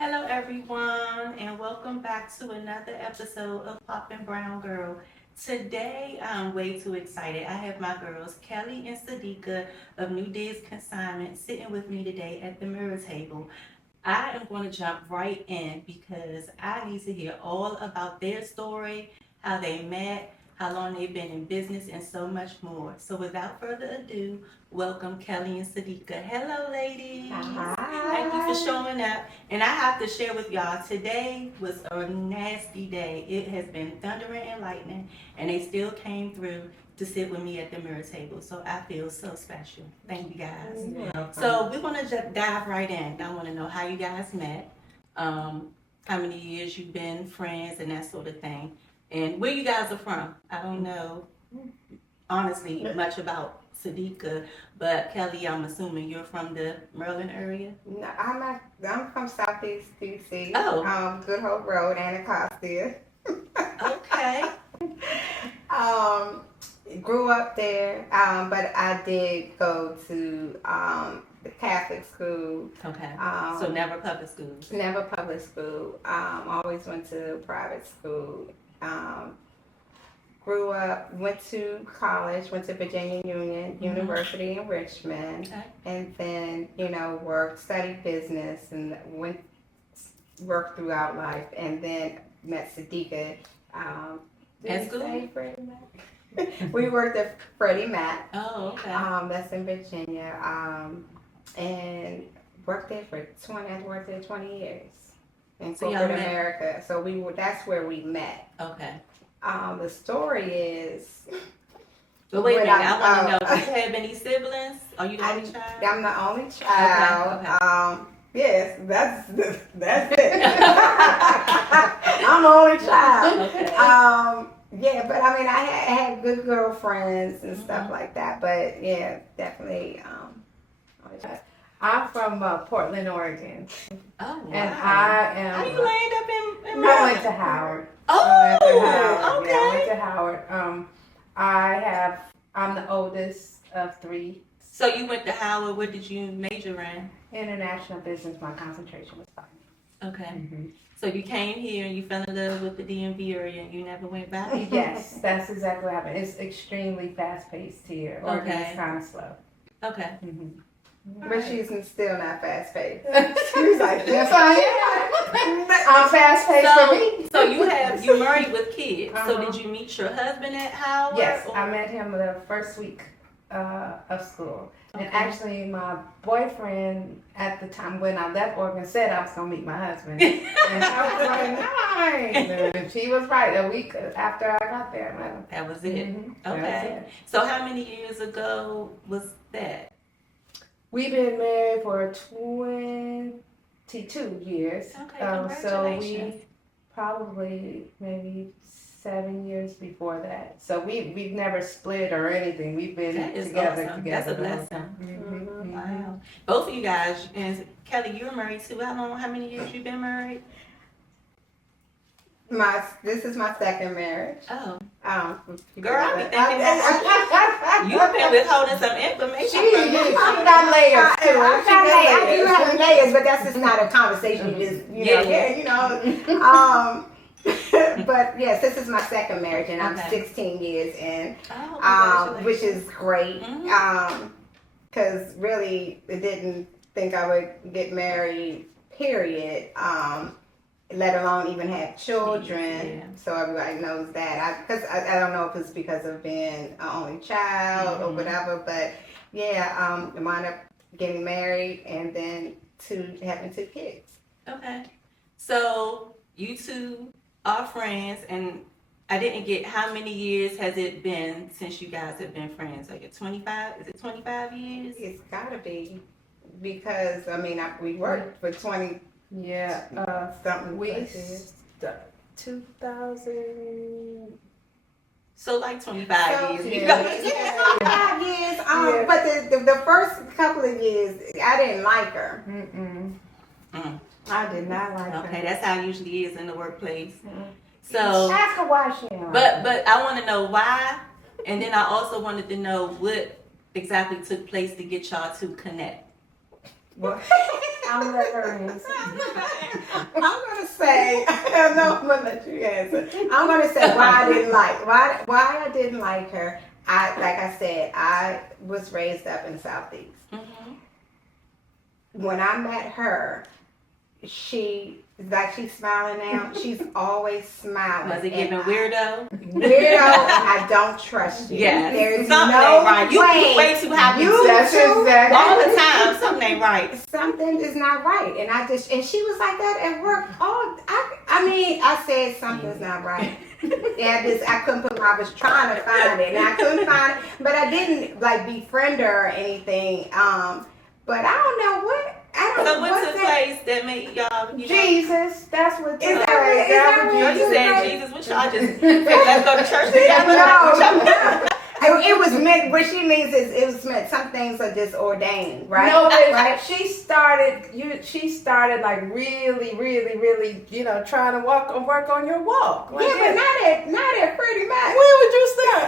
Hello everyone and welcome back to another episode of Poppin Brown Girl. Today I'm way too excited. I have my girls Kelly and Sadiqa of NewDigz Consignment sitting with me today at the mirror table. I am going to jump right in because I need to hear all about their story, how they met, how long they've been in business, and so much more. So without further ado, welcome Kelly and Sadiqa. Hello ladies. Hi. Thank you for showing up. And I have to share with y'all, today was a nasty day. It has been thundering and lightning, and they still came through to sit with me at the mirror table. So I feel so special. Thank you guys. So we're gonna just dive right in. I want to know how you guys met, how many years you've been friends, and that sort of thing, and where you guys are from. I don't know, honestly, much about Sadiqa, but Kelly, I'm assuming you're from the Maryland area. No, I'm from Southeast DC. Oh. Good Hope Road, Anacostia. Okay. Grew up there, but I did go to the Catholic school. Okay. So never public schools. Never public school. Always went to private school. Grew up, went to college, went to Virginia Union University in Richmond, Okay. and then, studied business and worked throughout life, and then met Sadiqa. At school? Freddie Mac? We worked at Freddie Mac. Oh, okay. That's in Virginia, and worked there for 20 years in So y'all corporate met- America. So that's where we met. Okay. The story is. But wait a when minute, I want to know, do you have any siblings? Are you the I- only child? I'm the only child. Okay. Yes, that's it. I'm the only child. Okay. Yeah, but I mean, I had good girlfriends and stuff like that. But yeah, definitely. Only child. I'm from Portland, Oregon, Oh, wow. and I am. How you land up in I Maryland? went to Howard. Oh, I went okay. to Howard. I'm the oldest of three. So you went to Howard. What did you major in? International business. My concentration was finance. Okay. So you came here and you fell in love with the DMV area and you never went back? Yes, that's exactly what happened. It's extremely fast paced here. Oregon Okay. is kind of slow. Okay. But she's still not fast paced. She's like, yes, I am. I'm fast paced for me. So you married with kids. So Uh-huh. did you meet your husband at Howard? Yes, or- I met him the first week of school. Okay. And actually, my boyfriend at the time when I left Oregon said I was going to meet my husband. And I was like, nice. And she was right. A week after I got there. That was it. That was Okay. it. So how many years ago was that? We've been married for 22 years. Okay, So congratulations. we probably maybe 7 years before that. So we've never split or anything. We've been That is together. awesome. That's a the whole blessing. time. Mhm. Wow. Both of you guys, and Kelly, you're married too. How many years you been married? This is my second marriage. Oh. Girl, I be thinking you've been withholding some information from me. I got layers too. I do layers. have layers, but that's just not a conversation. You just, But yes, this is my second marriage, and I'm Okay. 16 years in, Oh, which is great. Mhm. Because really, I didn't think I would get married. Period. Let alone even have children. Yeah. So everybody knows that. Because I don't know if it's because of being an only child or whatever, but yeah, I wound up getting married and then having two kids. Okay. So you two are friends, and I didn't get how many years has it been since you guys have been friends? Like 25? Is it 25 years? It's gotta be because we worked for 20. Yeah, something. We plus years. 2000. So like 25 years. Yeah, 25 years. But the first couple of years, I didn't like her. I did not like her. Okay, that's how it usually is in the workplace. So, Ask her why she don't like but I want to know why, and then I also wanted to know what exactly took place to get y'all to connect. Well, I'm gonna let her answer. say, I know I'm gonna let you answer. I'm gonna say why I didn't like her. Like I said, I was raised up in Southeast. Mm-hmm. When I met her, she's smiling now. She's always smiling. Was it giving weirdo? Weirdo, I don't trust you. Yes. There's Something no ain't right. You way. way too happy. That's exactly. All the time, something ain't right. Something is not right. And she was like that at work. I said something's not right. Yeah, I couldn't put I was trying to find it and I couldn't find it. But I didn't like befriend her or anything. But I don't know what. So what's the place that made y'all? Jesus, that's what. Is that what you said? Jesus, what y'all just let's go to church together? No. It was meant. What she means is it was meant. Some things are just ordained, right? No, but right? She started like really, really, really, trying to work on your walk. Like, yeah, but not at pretty much. When would you start?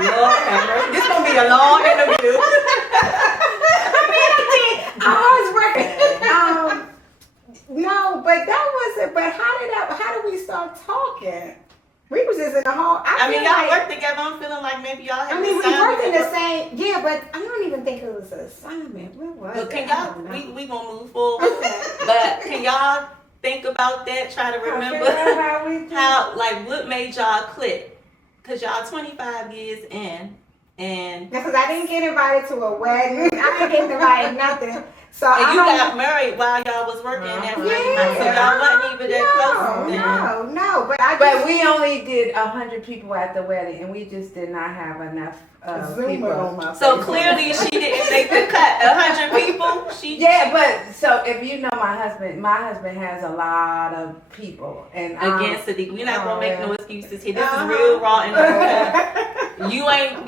Lord have mercy. This gonna be a long interview. I was working. No, but that wasn't. But how did we start talking? We was just in the hall. I mean, y'all work together. I'm feeling like maybe y'all have. We worked in the same. Yeah, but I don't even think it was an assignment. What was but it? can y'all? We gonna move forward. But can y'all think about that? Try to remember how what made y'all click? Cause y'all 25 years in, and because I didn't get invited to a wedding. I didn't get invited nothing. So and you got married while y'all was working at so y'all wasn't even that close. No. But we only did 100 people at the wedding, and we just did not have enough people. So clearly, she didn't make the cut. 100 people. But so if you know my husband has a lot of people, and against the we're not gonna make no excuses here. This is real raw and real. You ain't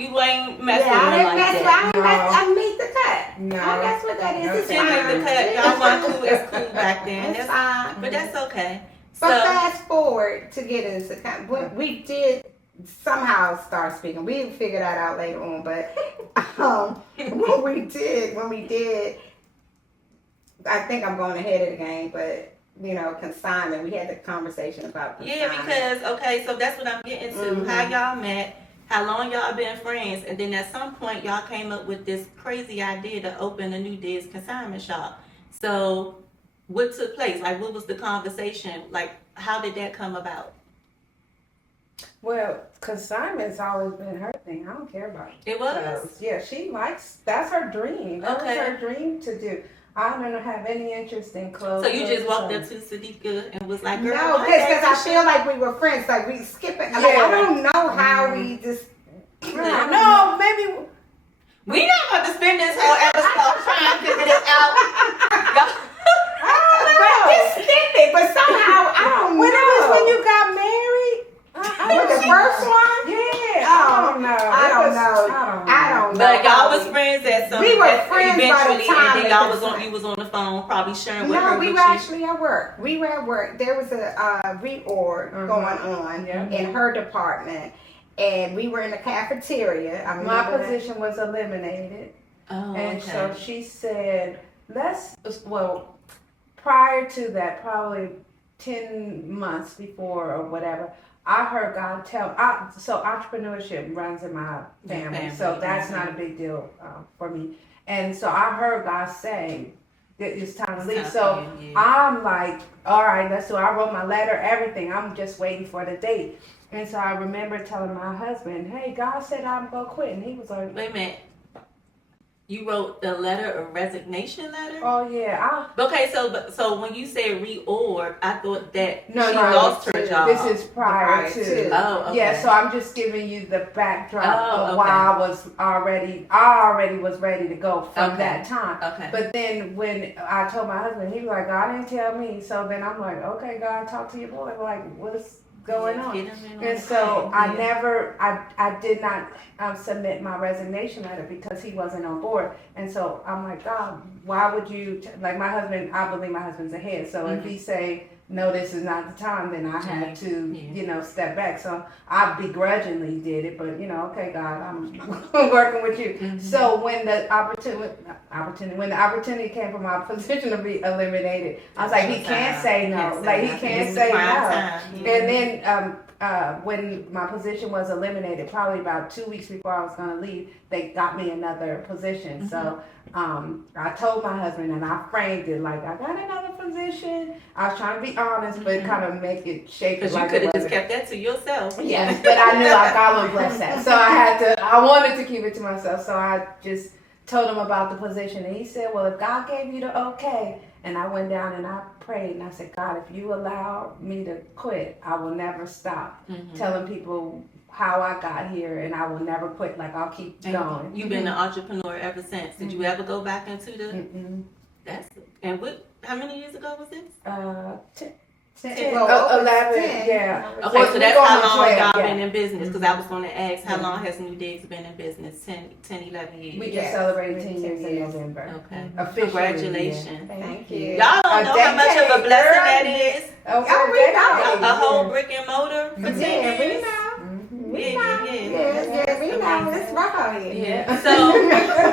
messing with me like that. I made the cut. No, that's what that is. She made the cut. Y'all weren't cool. It's cool back then. That's fine, but that's okay. But fast forward to get into when we did somehow start speaking. We didn't figure that out later on, but when we did, I think I'm going ahead of the game, but consignment. We had the conversation about consignment. Yeah, because so that's what I'm getting to. Mm-hmm. How y'all met, how long y'all been friends, and then at some point y'all came up with this crazy idea to open a NewDigz consignment shop. So what took place? Like, what was the conversation? Like, how did that come about? Well, consignment's always been her thing. I don't care about it. It was? Yeah, she likes, that's her dream. That was her dream to do. I don't have any interest in clothes. So you just walked up to Sadiqa and was like, girl, no, because I feel like we were friends. Like, we skip it. I don't know how we just... No, maybe... We not about to spend this whole episode trying to figure this out. Just skip it, but somehow I don't know. When it was when you got married? The first one? Yeah. I don't know. But y'all was friends at some. We were friends by the time. And then y'all you was on the phone, probably sharing with her. No, we were actually at work. We were at work. There was a reorg going on in her department, and we were in the cafeteria. My position was eliminated, and so she said, prior to that, probably 10 months before or whatever, I heard God so entrepreneurship runs in my family, so that's not a big deal for me. And so I heard God say that it's time to leave. So I'm like, all right, let's do it. I wrote my letter, everything. I'm just waiting for the date. And so I remember telling my husband, hey, God said I'm going to quit. And he was like, wait a minute. You wrote a letter, a resignation letter? Oh, yeah. Okay, so when you say reorg, I thought that she lost her job. This is prior to. Oh, okay. Yeah, so I'm just giving you the backdrop of why I already was ready to go from that time. Okay. But then when I told my husband, he was like, God didn't tell me. So then I'm like, okay, God, talk to your boy. Like, what's going on? And so I did not submit my resignation letter because he wasn't on board. And so I'm like, God, why would you, like my husband, I believe my husband's ahead. So if he say, no, this is not the time, then I had to, step back. So I begrudgingly did it, but okay, God, I'm working with you. Mm-hmm. So when the opportunity came for my position to be eliminated, I was like, he can't say no. Like, he can't say no. And then when my position was eliminated, probably about 2 weeks before I was going to leave, they got me another position. So I told my husband, and I framed it like, I got another position. I was trying to be honest, but kind of make it shake it. Because you could have just kept that to yourself. Yes, but I knew God would bless that. So I wanted to keep it to myself. So I just told him about the position. And he said, well, if God gave you the okay. And I went down and I prayed and I said, God, if you allow me to quit, I will never stop telling people how I got here, and I will never quit. Like, I'll keep going. You've been an entrepreneur ever since. Did you ever go back into the? And how many years ago was this? 10. 11. Yeah. Okay, so that's how long 12, y'all been in business. Because I was going to ask, how long has NewDigz been in business? 10, 11 years. We just celebrated 10 years in November. Okay. Officially, Congratulations. Thank you. Y'all don't know how much of a blessing that is. We know. A whole brick and mortar for 10 years. We know. We know. It's rough out here. Yeah. So,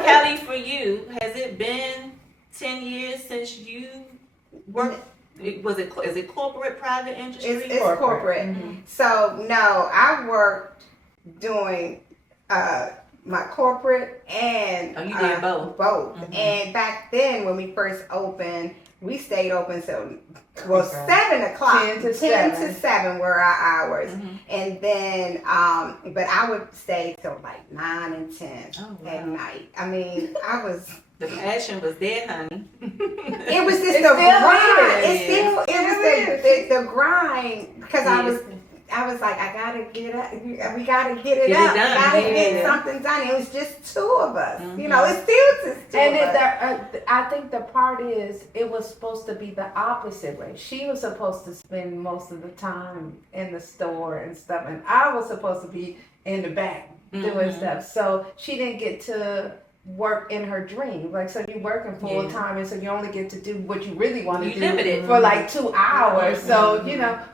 Kelly, for you, has it been 10 years since you worked? Is it corporate, private industry? It's corporate. So no, I worked doing my corporate and you did both. And back then, when we first opened, we stayed open till 7 o'clock. 10 to 7 were our hours, and then but I would stay till like 9 and 10 at night. I mean, I was. The passion was there, honey. It was just the grind. It was the grind, because I was like, I gotta get up. We gotta get it up. We gotta get something done. It was just 2 of us. It's still just 2 of us. I think the part is, it was supposed to be the opposite way. She was supposed to spend most of the time in the store and stuff, and I was supposed to be in the back doing stuff. So she didn't get to work in her dream. Like, so you're working full time, and so you only get to do what you really want to do for like 2 hours. So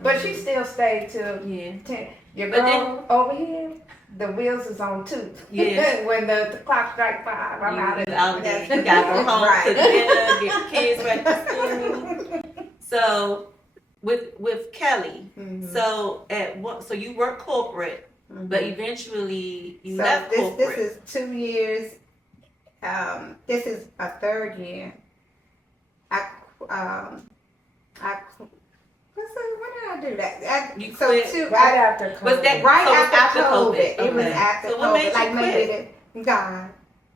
but she still stayed till 10. Your girl over here, the wheels is on 2. Yeah. When the clock strikes 5, I'm out of there. You gotta go home, cook dinner, get kids ready for school. So with Kelly, so so you work corporate, but eventually you left corporate. This is 2 years. This is a 3rd year. When did I do that? You quit right after COVID. Was that after COVID? Okay. It was after so COVID. What made you quit? God.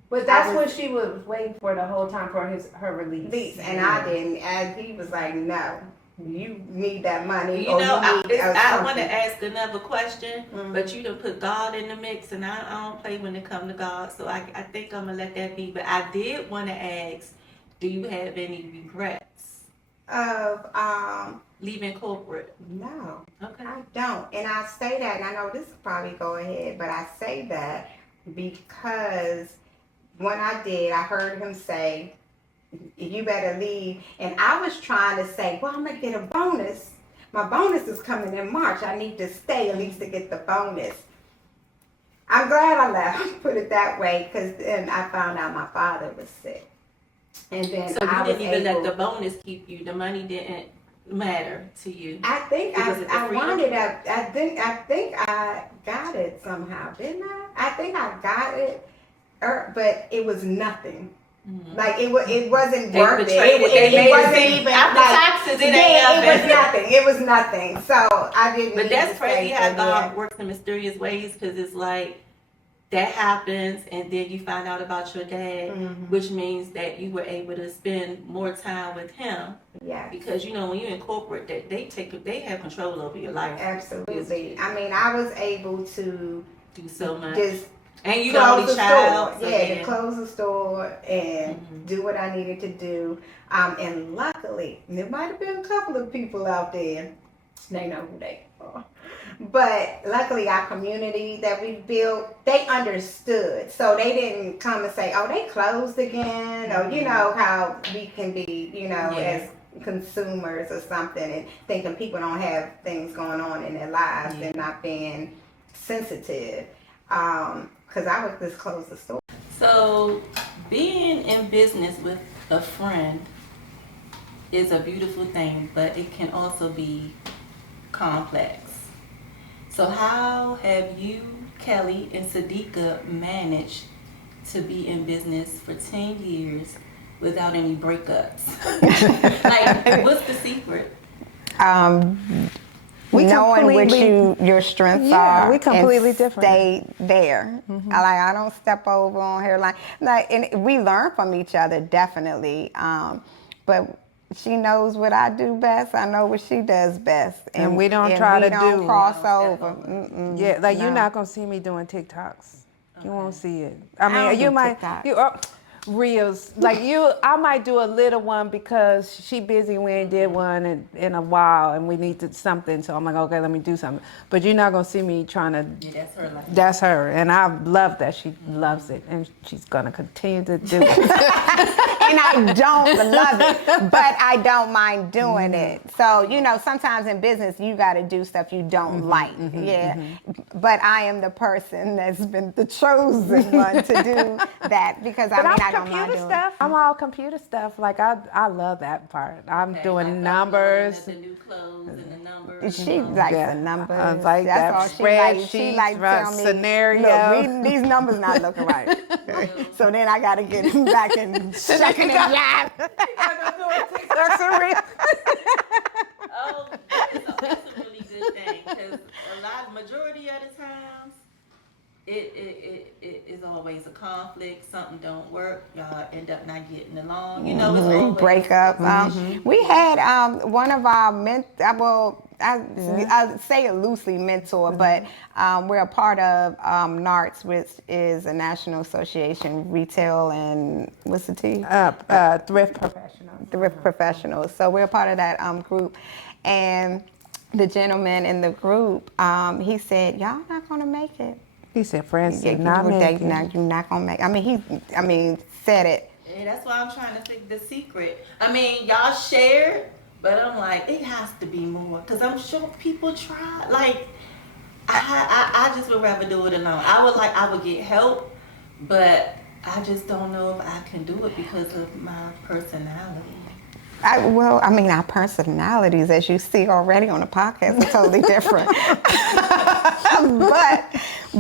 But that's what she was waiting for the whole time, for her release. And I didn't. And he was like, no. You need that money. I want to ask another question, but you done put God in the mix, and I don't play when it comes to God, so I think I'm going to let that be. But I did want to ask, do you have any regrets of leaving corporate? No. Okay. I don't. And I say that, and I know this will probably go ahead, but I say that because when I did, I heard him say, you better leave. And I was trying to say, well, I'm going to get a bonus. My bonus is coming in March. I need to stay at least to get the bonus. I'm glad I left, put it that way, because then I found out my father was sick. And then so you didn't even let the bonus keep you. The money didn't matter to you. I think I wanted it. I think I got it somehow, didn't I? I think I got it, but it was nothing. Like it wasn't worth it. It wasn't even after taxes. It was nothing. So I didn't. But that's crazy how God works in mysterious ways, because it's like that happens, and then you find out about your dad, which means that you were able to spend more time with him. Yeah. Because when you're in corporate, that they have control over your life. Absolutely. I mean, I was able to do so much. And you the only child. So to close the store and do what I needed to do. And luckily, there might have been a couple of people out there, they know who they are. But luckily, our community that we built, they understood. So they didn't come and say, oh, they closed again. Or, how we can be, as consumers or something and thinking people don't have things going on in their lives and not being sensitive. Because I would just close the store. So, being in business with a friend is a beautiful thing, but it can also be complex. So, how have you, Kelly, and Sadiqa managed to be in business for 10 years without any breakups? Like, what's the secret? Knowing what your strengths are, we completely and different. stay there. Like I don't step over on her line. Like, and we learn from each other definitely. But she knows what I do best. I know what she does best, And we don't try to don't do- cross over. Yeah, like you're No. not gonna see me doing TikToks. You won't see it. I don't mean, you do might TikToks. reels like you. I might do a little one because she busy. We ain't did one in a while, and we need something. So I'm like, okay, let me do something. But you're not gonna see me trying to. Yeah, that's her life. That's her, and I love that she loves it, and she's gonna continue to do it. And I don't love it, but I don't mind doing it. So, you know, sometimes in business, you got to do stuff you don't like. But I am the person that's been the chosen one to do that because But I I'm don't mind computer doing stuff. I'm all computer stuff. Like I love that part. I'm Okay, doing like numbers. The new clothes and the numbers. She likes the numbers. I like That's that. all she likes. She Spreadsheets, likes to right, tell me, scenario. look, these numbers not looking right. So then I got to get back and shucking and jiving. That's a real. Oh, that's a really good thing because majority of the times, it is always a conflict. Something don't work. Y'all end up not getting along. You know, it's always Breakup. We had one of our I say it loosely mentor, but we're a part of NARTS, which is a National Association Retail and what's the T? Thrift professional. Thrift Professionals. So we're a part of that group, and the gentleman in the group, he said, "Y'all not gonna make it." He said, "Friends, Yeah, not making." you're not gonna make. I mean, said it. Yeah, that's why I'm trying to figure the secret. I mean, y'all shared, but I'm like, it has to be more because I'm sure people try. Like, I just would rather do it alone. I would get help, but I just don't know if I can do it because of my personality. Our personalities, as you see already on the podcast, are totally different.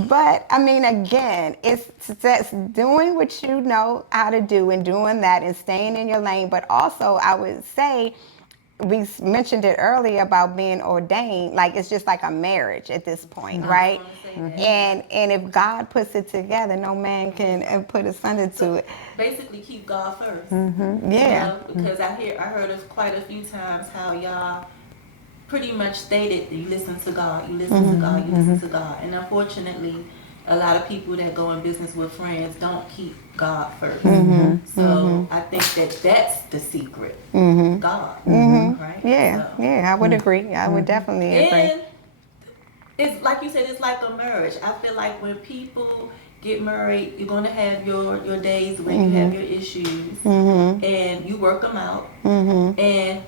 but I mean, again, it's that's doing what you know how to do and doing that and staying in your lane. But also, I would say, we mentioned it earlier about being ordained. Like, it's just like a marriage at this point, right? And if God puts it together, no man can put asunder to it. Basically, keep God first. Yeah. You know, because I heard us quite a few times how y'all pretty much stated that you listen to God, you listen to God, you listen to God. And unfortunately, a lot of people that go in business with friends don't keep God first. So I think that's the secret. God. Right? Yeah, So. yeah, I would agree. I would definitely agree. And it's like you said, it's like a marriage. I feel like when people get married, you're gonna have your days when you have your issues, and you work them out, and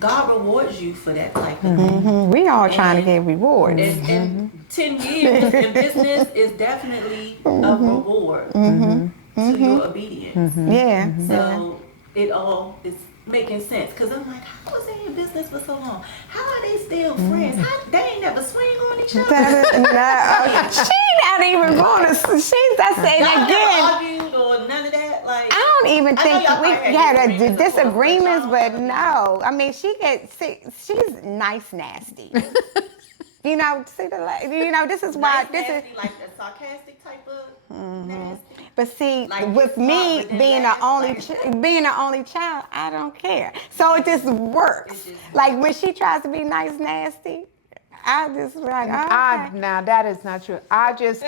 God rewards you for that type of thing. We all trying to get rewards. And 10 years in business is definitely a reward to your obedience. Yeah. So it all is making sense because I'm like, how was they in business for so long? How are they still friends? They ain't never swing on each other. She not even going to. That's saying Y'all again. never argued or none of that. Like, I don't even I know think y'all we probably had had a disagreements, of course, disagreements, but but y'all- no. I mean, she's nice nasty. You know, this is why nice, this is. nasty, like a sarcastic type of nasty. But see, Like with it's me hard, but then being last, being the only child, I don't care. So it just works. Like when she tries to be nice, nasty, I just like, oh, okay. Now that is not true. I just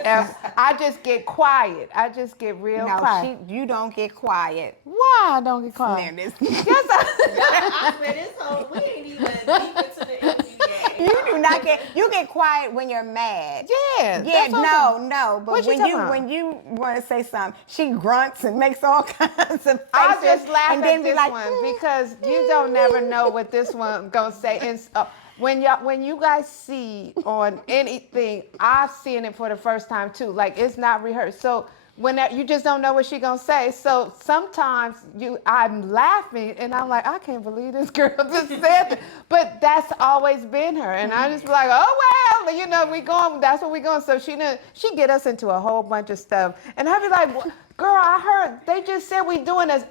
get quiet. I just get real quiet. You don't get quiet. Why I don't get quiet? Yes, I swear this whole we ain't even deep into the interview yet. you do not get. You get quiet when you're mad. Yeah. Yeah, that's what I'm no. But What you when talking you about? when you want to say something, she grunts and makes all kinds of faces. I just laugh and at then be this like, one because you don't never know what this one gonna say. And when you guys see on anything, I've seen it for the first time too. Like it's not rehearsed. So you just don't know what she gonna say. So sometimes I'm laughing and I'm like, I can't believe this girl just said that. But that's always been her. And I just be like, oh well, we going. That's what we going. So she get us into a whole bunch of stuff. And I'd be like, girl, I heard they just said we doing this.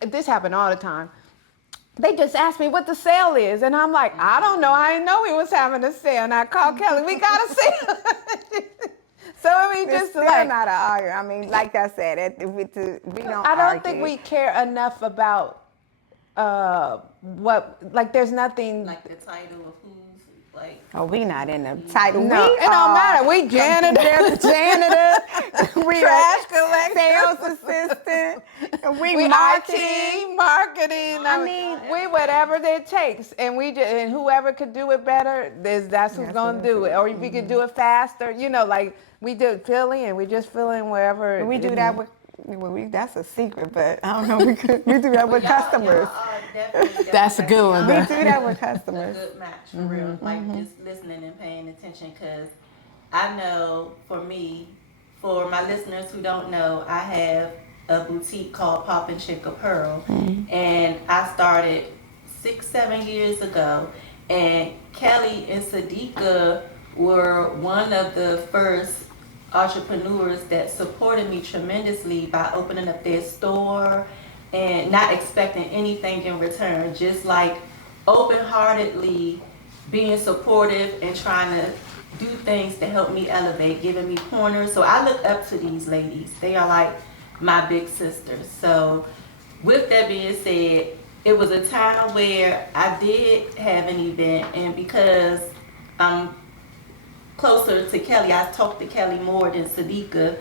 This happened all the time. They just asked me what the sale is, and I'm like, I don't know. I didn't know we was having a sale. And I called Kelly. We got a sale. So I mean, it's just still like not an argument. I mean, like I said, we don't. I don't argue. think we care enough about what. Like, there's nothing. Like the title of who's like. Oh, we not in the title. No, we it don't matter. We janitor, we trash collector, sales assistant. We marketing. I mean, we whatever it takes, and and whoever could do it better, that's who's gonna do it. Or if you could do it faster, like we do filling, and we just fill in wherever. we do that with. That's a secret, but I don't know. We do that with customers. That's a good one. We do that with customers. A good match for real. Like just listening and paying attention, because I know for me, for my listeners who don't know, I have a boutique called Poppin Proud, and I started 6-7 years ago. And Kelly and Sadiqa were one of the first entrepreneurs that supported me tremendously by opening up their store and not expecting anything in return, just like open-heartedly being supportive and trying to do things to help me elevate, giving me pointers. So I look up to these ladies. They are like my big sisters. So with that being said, it was a time where I did have an event, and because I'm closer to Kelly, I talked to Kelly more than Sadiqa,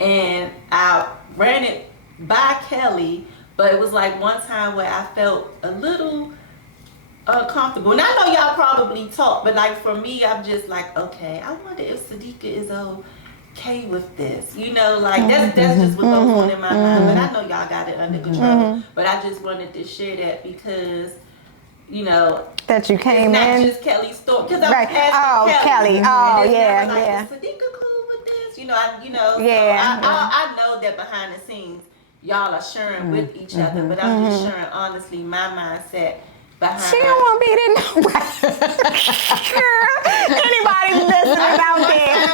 and I ran it by Kelly, but it was like one time where I felt a little uncomfortable. And I know y'all probably talk, but like for me, I'm just like, okay, I wonder if Sadiqa is okay with this. Like that's just what goes on in my mind. But I know y'all got it under control. But I just wanted to share that because that you came it's not in. just Kelly's story. Because I'm Right. asking Kelly. And Oh, it's yeah, never like, yeah. Is Sadiqa cool with this? So Yeah. I know that behind the scenes, y'all are sharing with each other, but I'm just sharing honestly my mindset behind. She don't want me to know. Girl, anybody listening out there?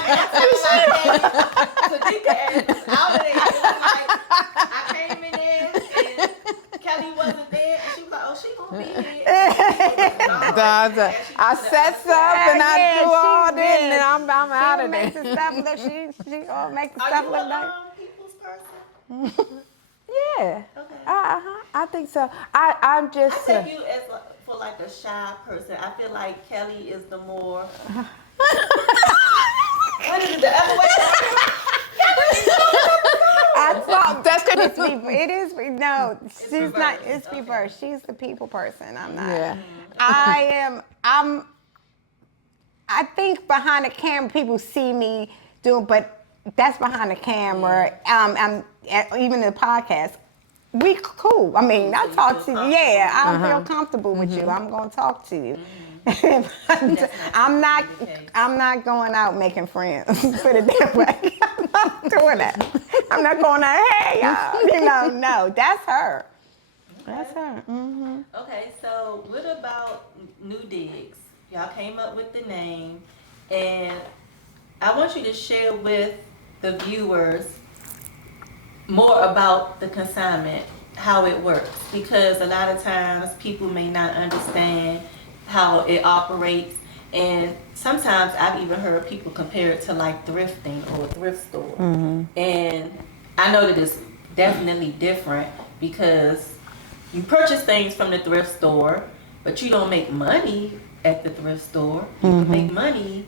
Sadiqa asked out of there. It was like, I came in there and Kelly wasn't there, and she was like, oh, she gonna be here. I set up and I do all this, and I'm out of there. She gonna make the Are stuff you look like. a people's person? Yeah. Okay. I think so. I'm just. I take you as for like a shy person. I feel like Kelly is the more. What is it? The other way? That's It is. No, she's reversed. not. It's Okay. reversed. She's the people person. I'm not. Yeah. I think behind the camera, people see me doing, but that's behind the camera. Even the podcast, we cool. I mean, I talk to you. Yeah, I don't feel comfortable with you. I'm gonna talk to you. I'm not going out making friends. Put it that way. I'm not doing that. I'm not going out. Hey, y'all. No, that's her. That's her. Mm-hmm. Okay, so what about NewDigz? Y'all came up with the name, and I want you to share with the viewers more about the consignment, how it works, because a lot of times people may not understand how it operates, and sometimes I've even heard people compare it to like thrifting or a thrift store. And I know that it's definitely different because you purchase things from the thrift store, but you don't make money at the thrift store. You can make money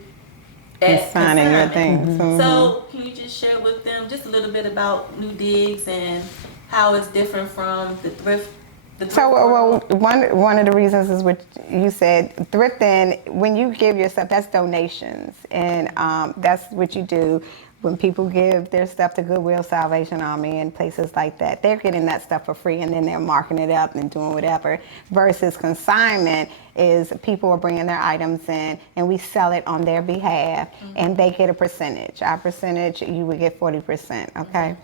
at Signing your consignment. things. So can you just share with them just a little bit about NewDigz and how it's different from the So, well, one of the reasons is what you said. Thrifting, when you give your stuff, that's donations, and that's what you do. When people give their stuff to Goodwill, Salvation Army, and places like that, they're getting that stuff for free, and then they're marking it up and doing whatever. Versus consignment is people are bringing their items in, and we sell it on their behalf, and they get a percentage. Our percentage, you would get 40%. Okay,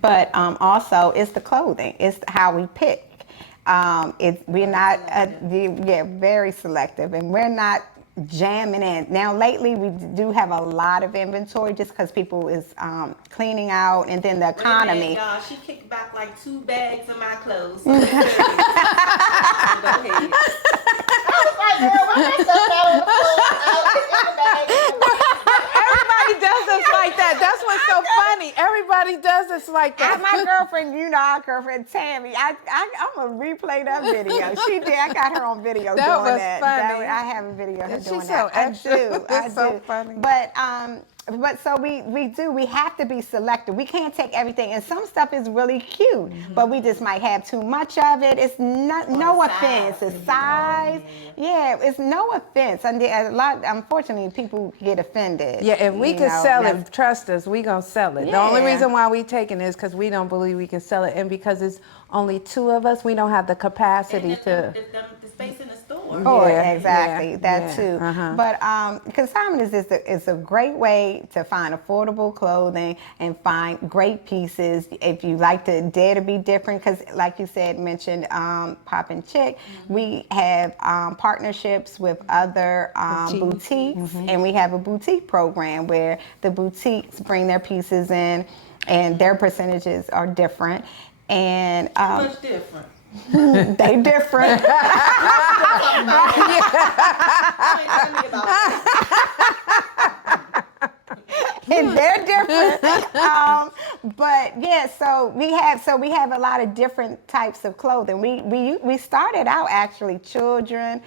but also it's the clothing. It's how we pick. We're not, very selective, and we're not jamming in. Now, lately, we do have a lot of inventory just because people is cleaning out, and then the economy. Wait a minute, y'all, she kicked back like 2 bags of my clothes. So go ahead. Everybody does us like that. That's what's so funny. Everybody does us like that. My girlfriend, our girlfriend Tammy, I'm gonna replay that video. She did. I got her on video That doing was that. funny. I have a video of her She's doing so that. extra. I do. It's so funny. But so we have to be selective. We can't take everything, and some stuff is really cute, but we just might have too much of it. It's no offense. It's size. Yeah, it's no offense. And unfortunately, people get offended. Yeah, if we can sell it, trust us, we gonna sell it. The only Yeah. reason why we taking it is because we don't believe we can sell it, and because it's only 2 of us, we don't have the capacity to. The space in the store. Oh, Yeah, exactly. yeah, That yeah, too. uh-huh. But consignment is a great way to find affordable clothing and find great pieces. If you like to dare to be different, because like you said, mentioned Poppin Chick, we have partnerships with other boutiques, and we have a boutique program where the boutiques bring their pieces in, and their percentages are different. And Much different. they different. And they're different. But yeah, so we have a lot of different types of clothing. We started out actually children.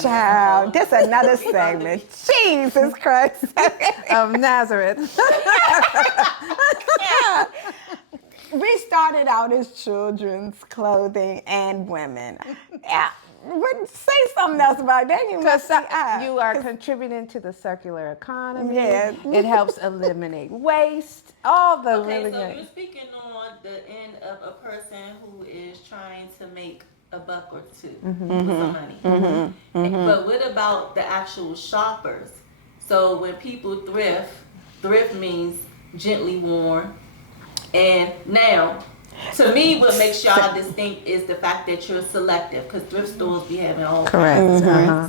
Child, this another segment. Jesus Christ. Of Nazareth. We started out as children's clothing and women. Yeah. Say something else about that. You are contributing to the circular economy. Yeah. It helps eliminate waste. All the Okay, really so good. you're speaking on the end of a person who is trying to make a buck or two with some money. But what about the actual shoppers? So when people thrift means gently worn. And now, to me, what makes y'all distinct is the fact that you're selective, because thrift stores be having all kinds of stuff.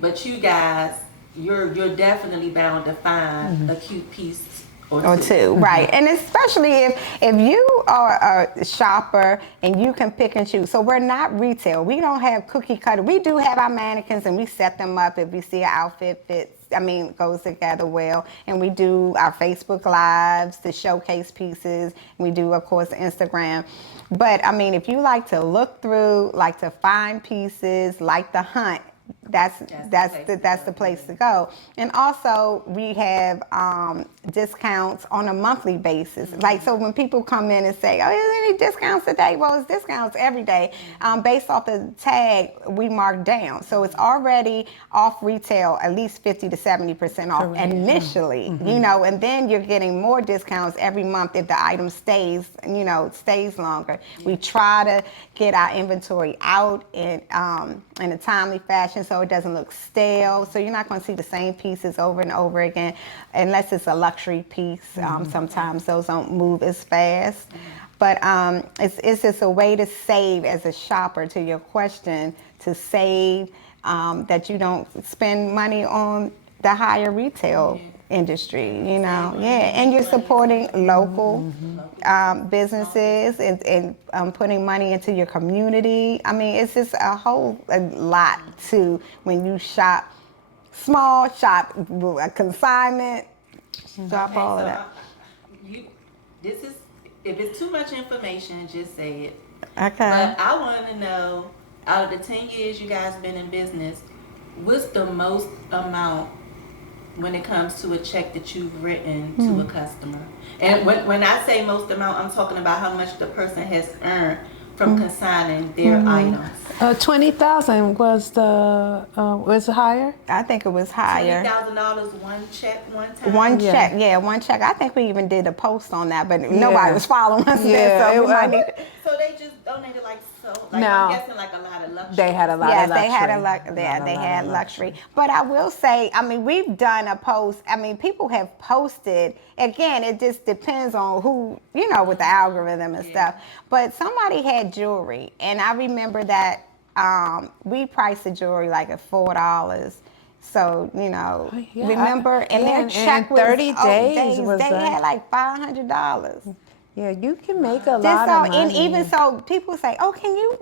But you guys, you're definitely bound to find a cute piece or two. Right. And especially if you are a shopper and you can pick and choose. So we're not retail. We don't have cookie cutter. We do have our mannequins, and we set them up if we see an outfit goes together well. And we do our Facebook Lives to showcase pieces. We do, of course, Instagram. But if you like to look through, like to find pieces, like to hunt, that's the place to go. And also we have discounts on a monthly basis. Like, so when people come in and say, "Oh, is there any discounts today?" Well, it's discounts every day. Based off the tag, we mark down. So it's already off retail, at least 50 to 70% off initially, and then you're getting more discounts every month if the item stays longer. We try to get our inventory out in a timely fashion so it doesn't look stale. So you're not going to see the same pieces over and over again unless it's a luxury piece. Sometimes those don't move as fast. But it's just a way to save as a shopper, to your question, to save that you don't spend money on the higher retail industry, and you're supporting local businesses and putting money into your community. It's just a lot to when you shop small, shop a consignment, shop all of that. If it's too much information, just say it. Okay. But I want to know, out of the 10 years you guys been in business, what's the most amount when it comes to a check that you've written to a customer? And when I say most amount, I'm talking about how much the person has earned from consigning their items. 20,000 was was it higher? I think it was higher. $20,000 one check one time. One Yeah. check, yeah, one check. I think we even did a post on that, but nobody was following us Yeah, there, so it we might was- need. So they just donated like so. Like No. I'm guessing like a lot of luxury. They had a lot Yes, of luxury. they had they had luxury. But I will say, I mean, we've done a post. I mean, people have posted. Again, it just depends on who, you know, with the algorithm and stuff. But somebody had jewelry, and I remember that we priced the jewelry like at $4. So, you know, Yeah, remember, and yeah, their and check was 30 days was they like- had like $500. Yeah, you can make a Just lot so, of money. and even so, people say, "Oh, can you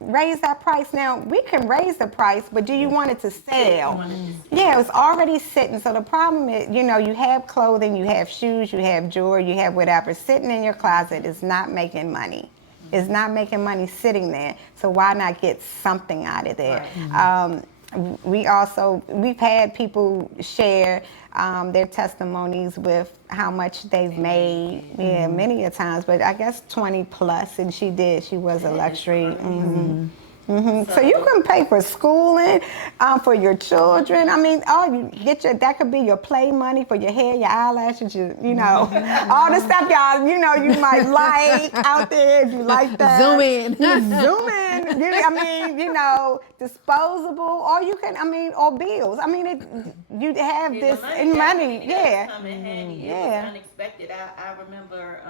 raise that price?" Now we can raise the price, but do you want it to sell? Yeah, it's already sitting. So the problem is, you know, you have clothing, you have shoes, you have jewelry, you have whatever sitting in your closet is not making money. It's not making money sitting there. So why not get something out of there? We've had people share their testimonies with how much they've made, many a times, but I guess 20 plus, and she was a luxury. So you can pay for schooling, for your children. I mean, you get that could be your play money for your hair, your eyelashes, you know, all the stuff y'all, you know, you might like out there if you like that. Zoom in. Zoom in. I mean, you know, disposable, or you can, I mean, or bills. I mean, you have this money, yeah. Come in handy. It Yeah. was unexpected. I remember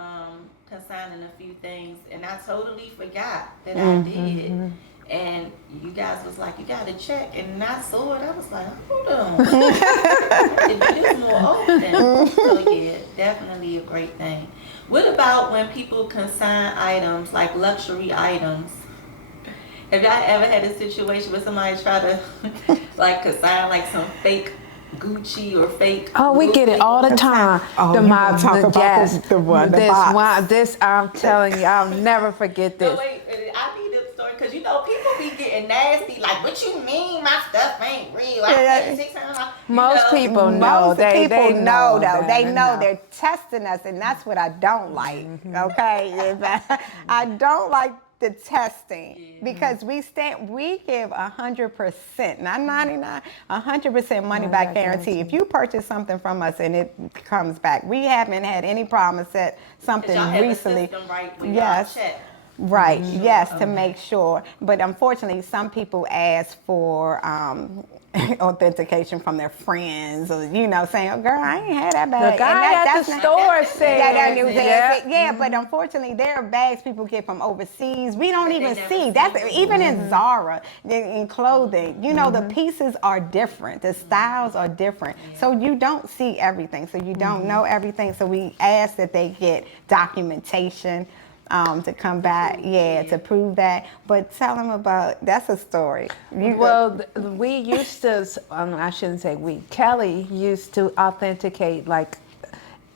consigning a few things, and I totally forgot that I did. And you guys was like, you got to check, and I saw it. I was like, hold on, I could do this more often. So yeah, definitely a great thing. What about when people consign items like luxury items? Have y'all ever had a situation where somebody try to like consign like some fake Gucci or fake? Oh, we get it all the time. Oh, you gonna talk about the box. This I'm telling you, I'll never forget No, this. wait, I need a story because you know people be getting nasty. Like, what you mean my stuff ain't real? I paid $600. Most people know. Most They people know, though. that. They know they're testing us, and that's what I don't like. Okay, I don't like the testing because we give 100%, not 99, 100% money back guarantee. If you purchase something from us and it comes back, we haven't had any problem set something Y'all have recently. the system right when Yes. y'all check. Right, yes, to make sure. But unfortunately, some people ask for authentication from their friends, or you know, saying, "Oh, girl, I ain't had that bag." The guy at the store said, Yeah, but unfortunately, there are bags people get from overseas. We don't even never see. see That's them. even in Zara, in clothing. You know, the pieces are different. The styles are different. So you don't see everything. So you don't know everything. So we ask that they get documentation. To come back, to prove that. But tell them about, that's a story. We used to, I shouldn't say we, Kelly used to authenticate like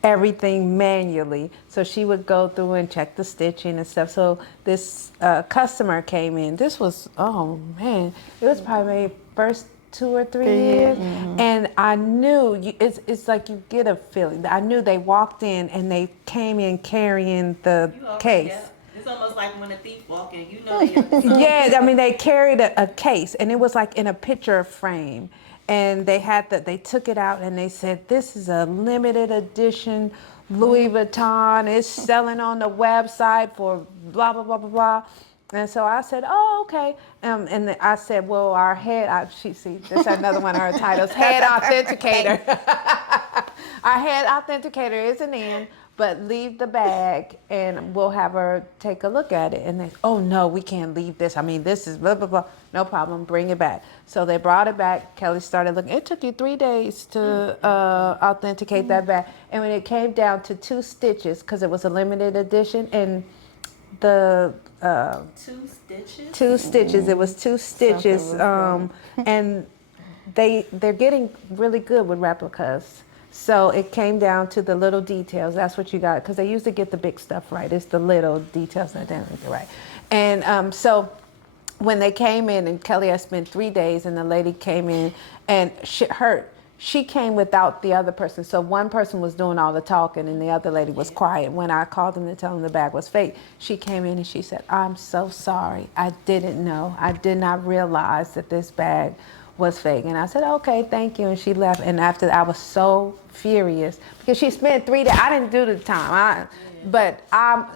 everything manually. So she would go through and check the stitching and stuff. So this customer came in. This was, oh man, it was probably maybe first 2 or 3 years, and I knew it's like you get a feeling. I knew they walked in and they came in carrying the case. It's almost like when a thief walk in, you know. They Yeah, I mean they carried a case, and it was like in a picture frame, and they took it out and they said, "This is a limited edition Louis Vuitton. It's selling on the website for blah blah blah blah blah." And so I said, "Oh, okay." And I said, "Well, our this is another one of her titles, head authenticator. Our head authenticator isn't in, but leave the bag, and we'll have her take a look at it." And they, "Oh no, we can't leave this. I mean, this is blah blah blah. No problem, bring it back." So they brought it back. Kelly started looking. It took you 3 days to authenticate that bag, and when it came down to 2 stitches, because it was a limited edition, and the 2 stitches. 2 stitches. It was 2 stitches, and they're getting really good with replicas. So it came down to the little details. That's what you got, because they usually get the big stuff right. It's the little details that they don't get right. And so when they came in, and Kelly had spent 3 days, and the lady came in, and she came without the other person. So one person was doing all the talking and the other lady was quiet. When I called them to tell them the bag was fake, she came in and she said, I'm so sorry. I didn't know. I did not realize that this bag was fake. And I said, okay, thank you. And she left. And after that, I was so furious because she spent 3 days. I didn't do the time. But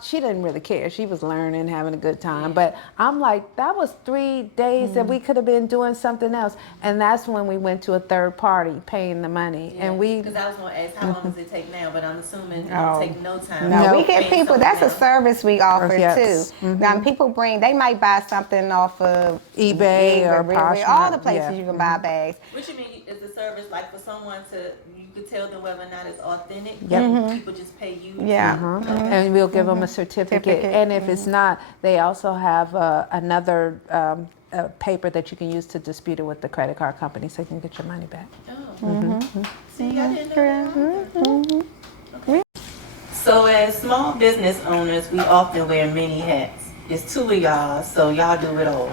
she didn't really care. She was learning, having a good time. But I'm like, that was 3 days that we could have been doing something else. And that's when we went to a third party paying the money. And we, Because I was going to ask, how long does it take now? But I'm assuming it don't take no time. No, we get people. That's a service we offer Yes. too. Now people they might buy something off of eBay or Poshmark, all the places yeah. you can buy bags. What you mean is the service like for someone you could tell them whether or not it's authentic? Yep. People just pay you? Yeah. and we'll give them a certificate. And if it's not, they also have another paper that you can use to dispute it with the credit card company so you can get your money back. Oh. See, I didn't know that. Okay. So as small business owners, we often wear many hats. It's 2 of y'all, so y'all do it all.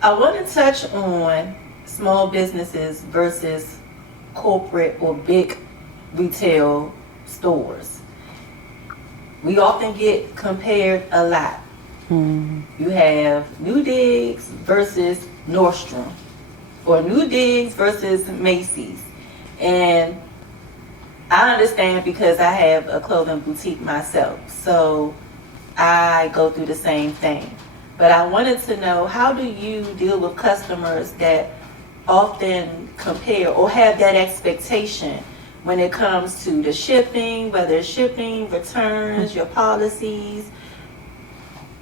I want to touch on small businesses versus corporate or big retail stores. We often get compared a lot. You have NewDigz versus Nordstrom, or NewDigz versus Macy's. And I understand because I have a clothing boutique myself, so I go through the same thing. But I wanted to know, how do you deal with customers that often compare or have that expectation when it comes to the shipping, whether it's shipping, returns, your policies?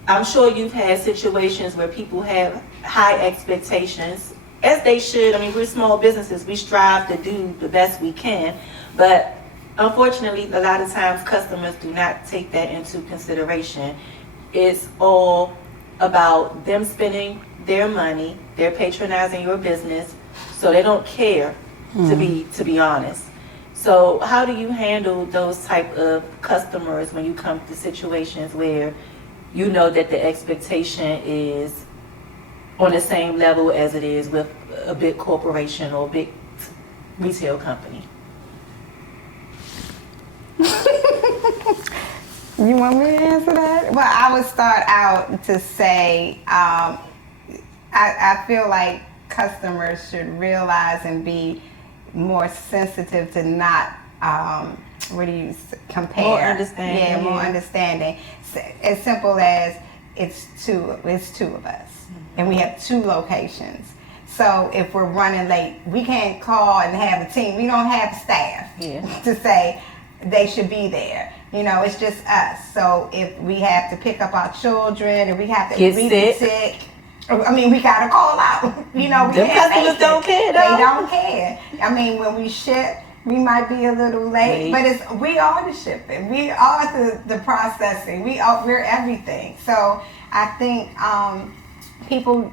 I'm sure you've had situations where people have high expectations, as they should. I mean, we're small businesses. We strive to do the best we can. But unfortunately, a lot of times customers do not take that into consideration. It's all about them spending their money. They're patronizing your business, so they don't care, to be honest. So how do you handle those type of customers when you come to situations where you know that the expectation is on the same level as it is with a big corporation or a big retail company? You want me to answer that? Well, I would start out to say, I feel like customers should realize and be more sensitive to not, compare. More understanding. Yeah, more understanding. As simple as it's two of us, and we have 2 locations. So if we're running late, we can't call and have a team. We don't have staff to say they should be there. You know, it's just us. So if we have to pick up our children and we have to Get be sick, I mean, we gotta call out. You know, we Them can't customers make don't it. care, They though. don't care. I mean, when we ship, we might be a little late, but we are the shipping. We are the processing. We're everything. So I think people.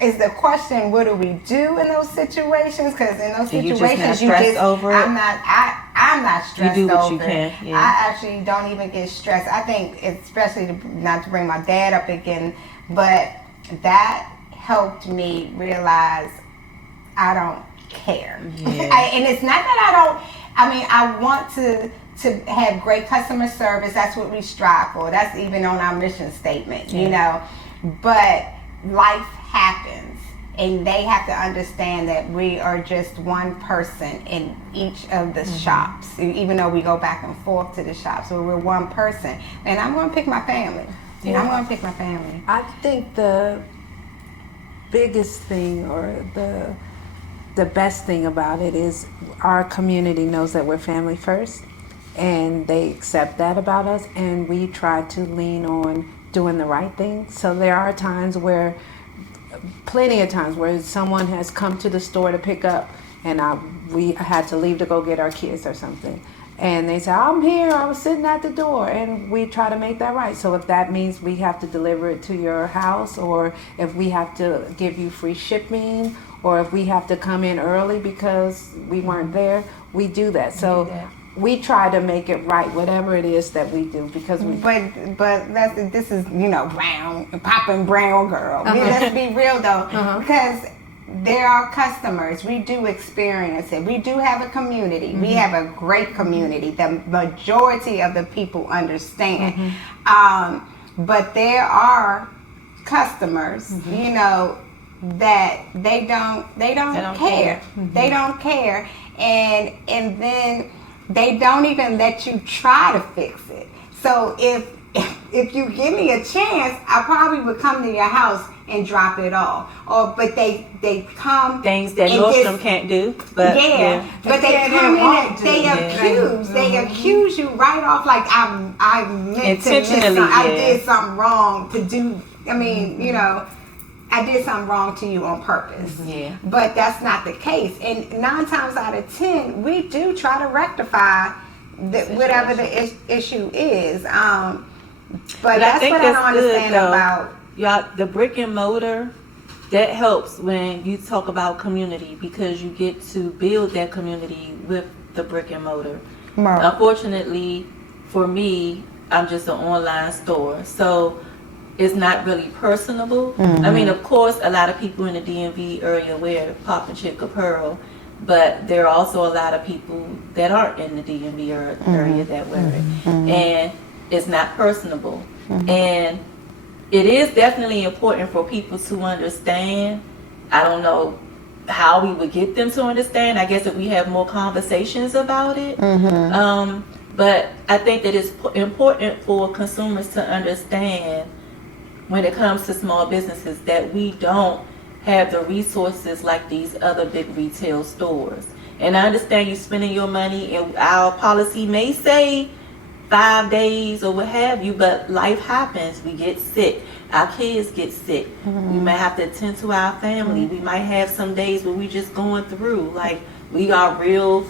Is the question, what do we do in those situations? Because in those situations, over it? I'm not stressed You do what over you can, it. yeah. I actually don't even get stressed. I think, especially not to bring my dad up again, but that helped me realize I don't care. Yeah. And it's not that I want to have great customer service. That's what we strive for. That's even on our mission statement, you know. But life happens, and they have to understand that we are just one person in each of the shops, even though we go back and forth to the shops. So we're one person, and I'm going to pick my family. I'm going to pick my family. I think the biggest thing or the best thing about it is our community knows that we're family first, and they accept that about us, and we try to lean on doing the right thing. So there are plenty of times where someone has come to the store to pick up, and we had to leave to go get our kids or something, and they say, I'm here, I was sitting at the door, and we try to make that right. So if that means we have to deliver it to your house, or if we have to give you free shipping, or if we have to come in early because we weren't there, we do that. So we try to make it right, whatever it is that we do, because we. But this is Poppin Brown Girl. Let's be real though, because there are customers. We do experience it. We do have a community. We have a great community. The majority of the people understand. But there are customers, you know, that they don't care. They don't care. And then they don't even let you try to fix it. So if you give me a chance, I probably would come to your house and drop it off. But they come Things that Nordstrom can't do. But but they come in and they accuse you right off like I meant to miss something. I did something wrong to do. I mean, you know, I did something wrong to you on purpose. Yeah. But that's not the case. And 9 times out of 10, we do try to rectify whatever the issue is. But that's what I don't understand about. Y'all, the brick and mortar, that helps when you talk about community, because you get to build that community with the brick and mortar. Unfortunately, for me, I'm just an online store, so it's not really personable. I mean, of course, a lot of people in the DMV area wear Poppin Chick apparel, but there are also a lot of people that aren't in the DMV area that wear it, and it's not personable. And it is definitely important for people to understand. I don't know how we would get them to understand. I guess if we have more conversations about it. But I think that it's important for consumers to understand when it comes to small businesses that we don't have the resources like these other big retail stores. And I understand you spending your money, and our policy may say 5 days or what have you, but life happens. We get sick. Our kids get sick. We might have to attend to our family. We might have some days where we just going through. Like, we are real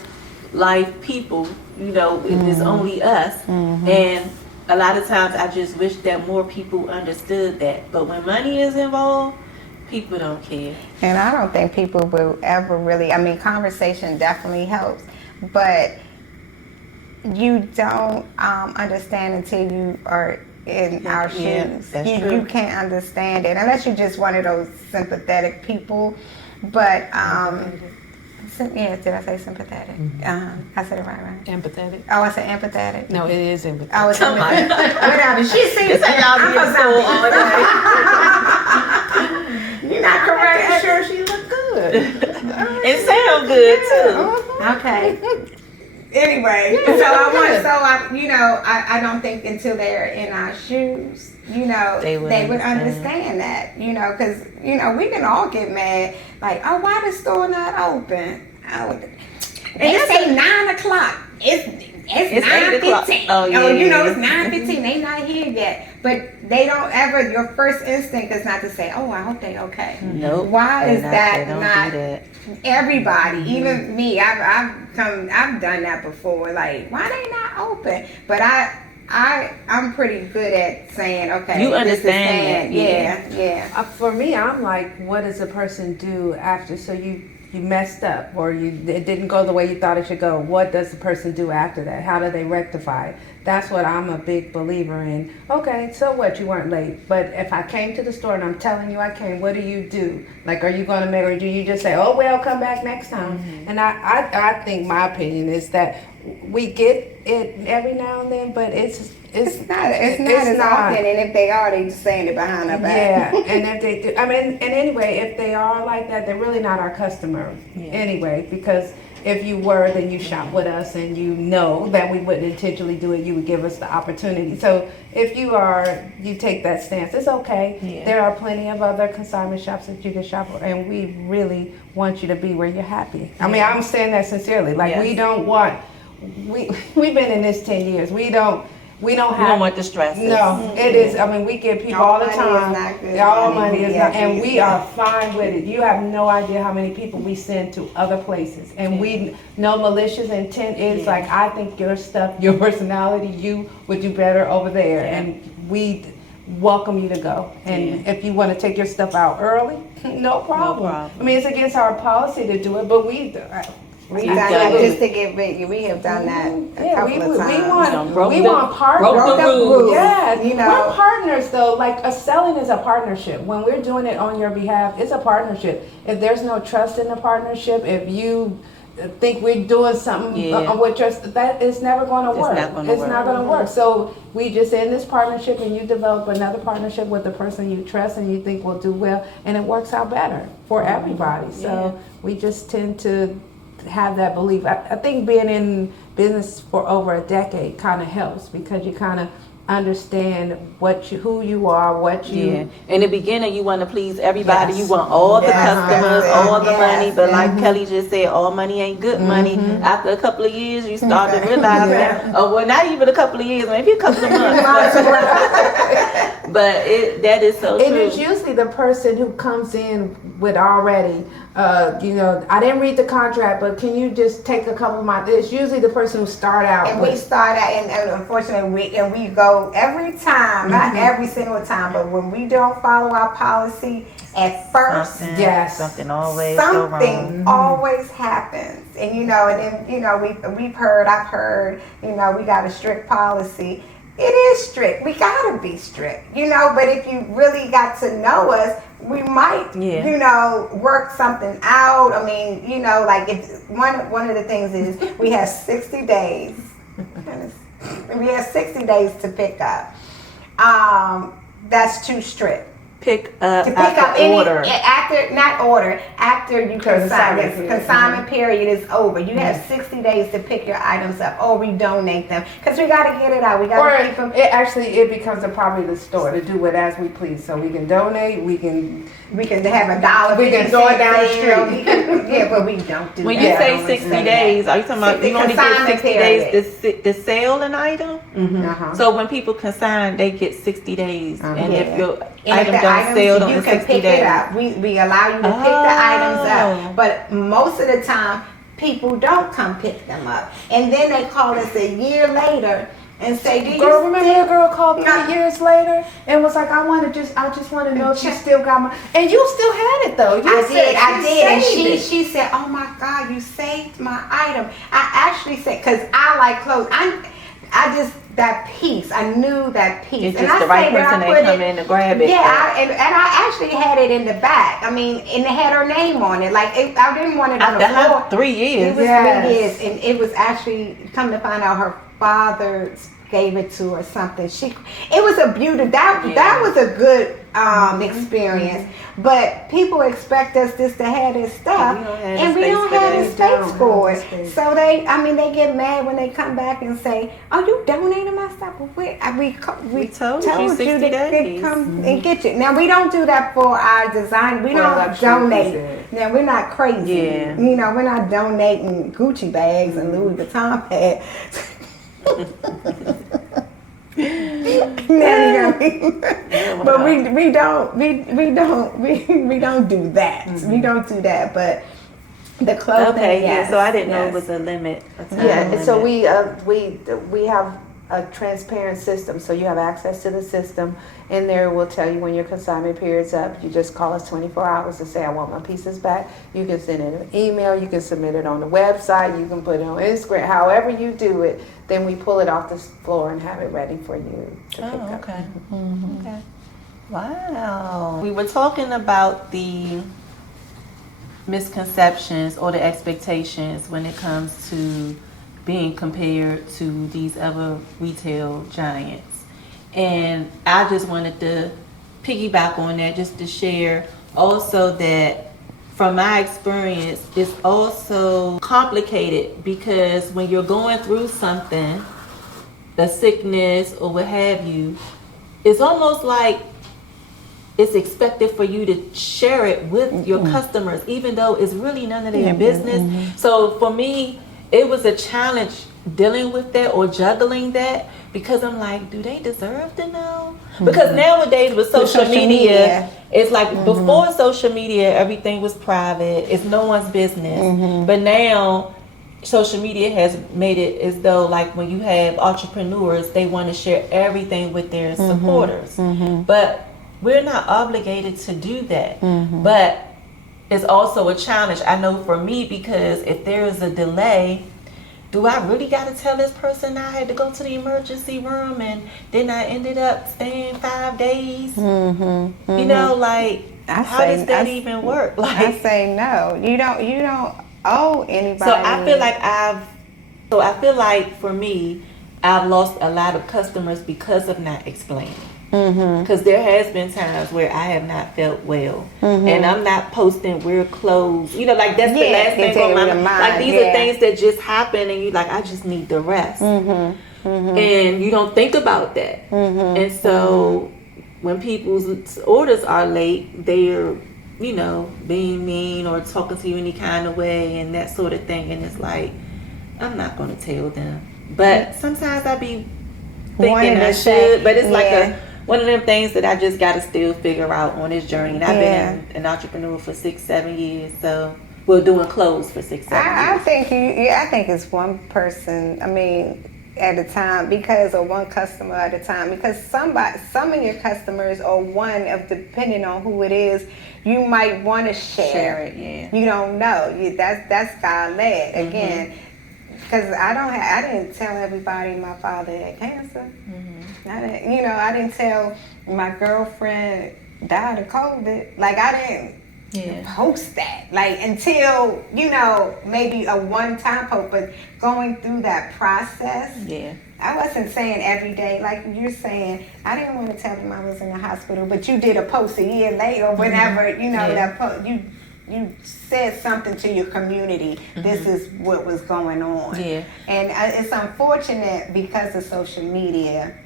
life people, you know, it's only us. And a lot of times I just wish that more people understood that. But when money is involved, people don't care. And I don't think people will ever really, I mean, conversation definitely helps, but you don't understand until you are in our shoes. You can't understand it unless you're just one of those sympathetic people. But yeah, did I say sympathetic? I said it right. Empathetic. Oh, I said empathetic. No, it is empathetic. Oh, it's empathetic. Whatever. She sees it. Y'all be so all day. You're not correct. I'm sure she looked good. It sounds good too. Okay. Anyway, I don't think until they're in our shoes, you know, they would understand that, you know, because, you know, we can all get mad, like, oh, why the store not open? Oh, they say 9 o'clock. It's 9:15. Oh, yeah. You know, it's 9:15. They not here yet. But they don't ever, your first instinct is not to say, oh, I hope they okay. Nope. Why is that they don't not do that. everybody, even me, I've done that before. Like, why they not open? But I'm pretty good at saying, okay, you understand. that. Yeah. For me, I'm like, what does a person do after? So you messed up, or it didn't go the way you thought it should go. What does the person do after that? How do they rectify it? That's what I'm a big believer in. Okay, so what? You weren't late. But if I came to the store and I'm telling you I came, what do you do? Like, are you going to make, or do you just say, oh, well, come back next time? And I think my opinion is that we get it every now and then, but it's not as often. And if they are, they just saying it behind our back. Yeah, and if they do, I mean, and anyway, if they are like that, they're really not our customer anyway, because if you were, then you shop with us and you know that we wouldn't intentionally do it. You would give us the opportunity. So if you take that stance, it's okay. Yeah. There are plenty of other consignment shops that you can shop with, and we really want you to be where you're happy. I mean, I'm saying that sincerely. Like, we don't want, we've been in this 10 years. We don't want the stress. No, it is. I mean, we get people all the time. All money is not, and we are fine with it. You have no idea how many people we send to other places, and we know malicious intent is like, I think your stuff, your personality, you would do better over there, and we welcome you to go. And if you want to take your stuff out early, no problem. I mean, it's against our policy to do it, but We done that just to get big. We have done that a couple of times. We want partners. Broke the rules. Yeah, You know. we're partners though. Like selling is a partnership. When we're doing it on your behalf, it's a partnership. If there's no trust in the partnership, if you think we're doing something with trust, that is never going to work. It's not going to work. So we just end this partnership, and you develop another partnership with the person you trust and you think will do well, and it works out better for everybody. So we just tend to have that belief. I think being in business for over a decade kind of helps, because you kind of understand who you are, what you. In the beginning, you want to please everybody. You want all the customers, all the money. But like Kelly just said, all money ain't good money. After a couple of years, you start to realize that. Oh, well, not even a couple of years, maybe a couple of months. But that is so true. And it's usually the person who comes in with already, I didn't read the contract, but can you just take a couple of months? It's usually the person who start out. And we start out, and unfortunately, we go every time, not every single time, but when we don't follow our policy at first, something always happens. And and then I've heard, we got a strict policy. It is strict. We gotta be strict, but if you really got to know us, we might, work something out. I mean, like if one of the things is we have 60 days. We have 60 days to pick up. That's too strict. Pick up order. After you consign. Consignment period is over. You have 60 days to pick your items up, or we donate them, because we got to get it out. We got to keep them. It becomes a property of the store to do it as we please. So we can donate. We can have $1. We can throw it down the street. But we don't do when that. When you say 60 days, are you talking about you only get 60 days to sell an item? So when people consign, they get 60 days, and if your item don't sell on the 60 days, we allow you to pick the items up. But most of the time, people don't come pick them up, and then they call us a year later and say, remember the girl called 3 years later and was like, I just want to know if you still got my, and you still had it though. I did, and she said, oh my God, you saved my item. I actually said, because I like clothes, I just, that piece, I knew that piece. It's just the right person that come in to grab it. Yeah, and I actually had it in the back. I mean, and it had her name on it. Like, I didn't want it on the floor. 3 years. It was 3 years, and it was actually, come to find out, her father gave it to her something. It was a beauty. That was a good experience. But people expect us just to have this stuff, and we don't have the space for it. So they get mad when they come back and say, "Oh, you donated my stuff." We told you 60 days. Come and get you. Now we don't do that for our design. We don't donate. Now we're not crazy. Yeah. We're not donating Gucci bags and Louis Vuitton bags. But we don't do that. We don't do that. But the clothing, so I didn't know it was a limit. So we have a transparent system, so you have access to the system, and there will tell you when your consignment period's up. You just call us 24 hours to say, I want my pieces back. You can send it an email, you can submit it on the website, you can put it on Instagram, however you do it, then we pull it off the floor and have it ready for you to pick up. Okay. Okay. Wow. We were talking about the misconceptions or the expectations when it comes to being compared to these other retail giants. And I just wanted to piggyback on that, just to share also that from my experience, it's also complicated, because when you're going through something, a sickness or what have you, it's almost like it's expected for you to share it with your customers, even though it's really none of their business. So for me, it was a challenge dealing with that or juggling that, because I'm like, do they deserve to know? Because nowadays with social media, it's like before social media, everything was private. It's no one's business. But now social media has made it as though, like, when you have entrepreneurs, they want to share everything with their supporters. But we're not obligated to do that. But is also a challenge. I know for me, because if there is a delay, do I really got to tell this person I had to go to the emergency room and then I ended up staying 5 days? You know, like, how does that even work? Like, I say no. You don't owe anybody. So I feel like for me, I've lost a lot of customers because of not explaining. Because there has been times where I have not felt well, and I'm not posting weird clothes. You know, like that's the last thing on my mind. Like these are things that just happen, and you like, I just need the rest, and you don't think about that. And so when people's orders are late, they're, you know, being mean or talking to you any kind of way and that sort of thing. And it's like, I'm not going to tell them, but sometimes I be thinking I should, but it's like one of them things that I just got to still figure out on this journey. And I've been an entrepreneur for 6-7 years, so we're doing clothes for 6-7 years. I think it's one person. I mean, at a time, because, or one customer at a time, because some of your customers, or one of, depending on who it is, you might want to share it. Yeah. You don't know. That's God led again. Because I didn't tell everybody my father had cancer. I didn't tell my girlfriend died of COVID. Like, I didn't post that. Like, until, you know, maybe a one-time post. But going through that process, I wasn't saying every day. Like you're saying, I didn't want to tell them I was in the hospital, but you did a post a year later, or whenever, you know, that post, you said something to your community. This is what was going on. And it's unfortunate because of social media.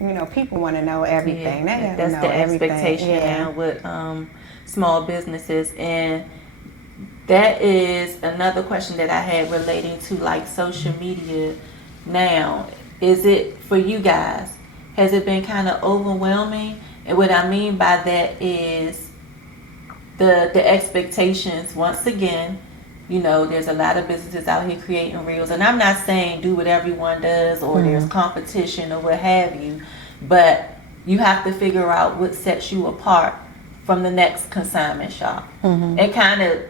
You know, people want to know everything. That's the expectation now with small businesses. And that is another question that I had relating to, like, social media now. Is it, for you guys, has it been kind of overwhelming? And what I mean by that is the expectations. Once again, you know, there's a lot of businesses out here creating reels, and I'm not saying do what everyone does or there's competition or what have you, but you have to figure out what sets you apart from the next consignment shop, and kind of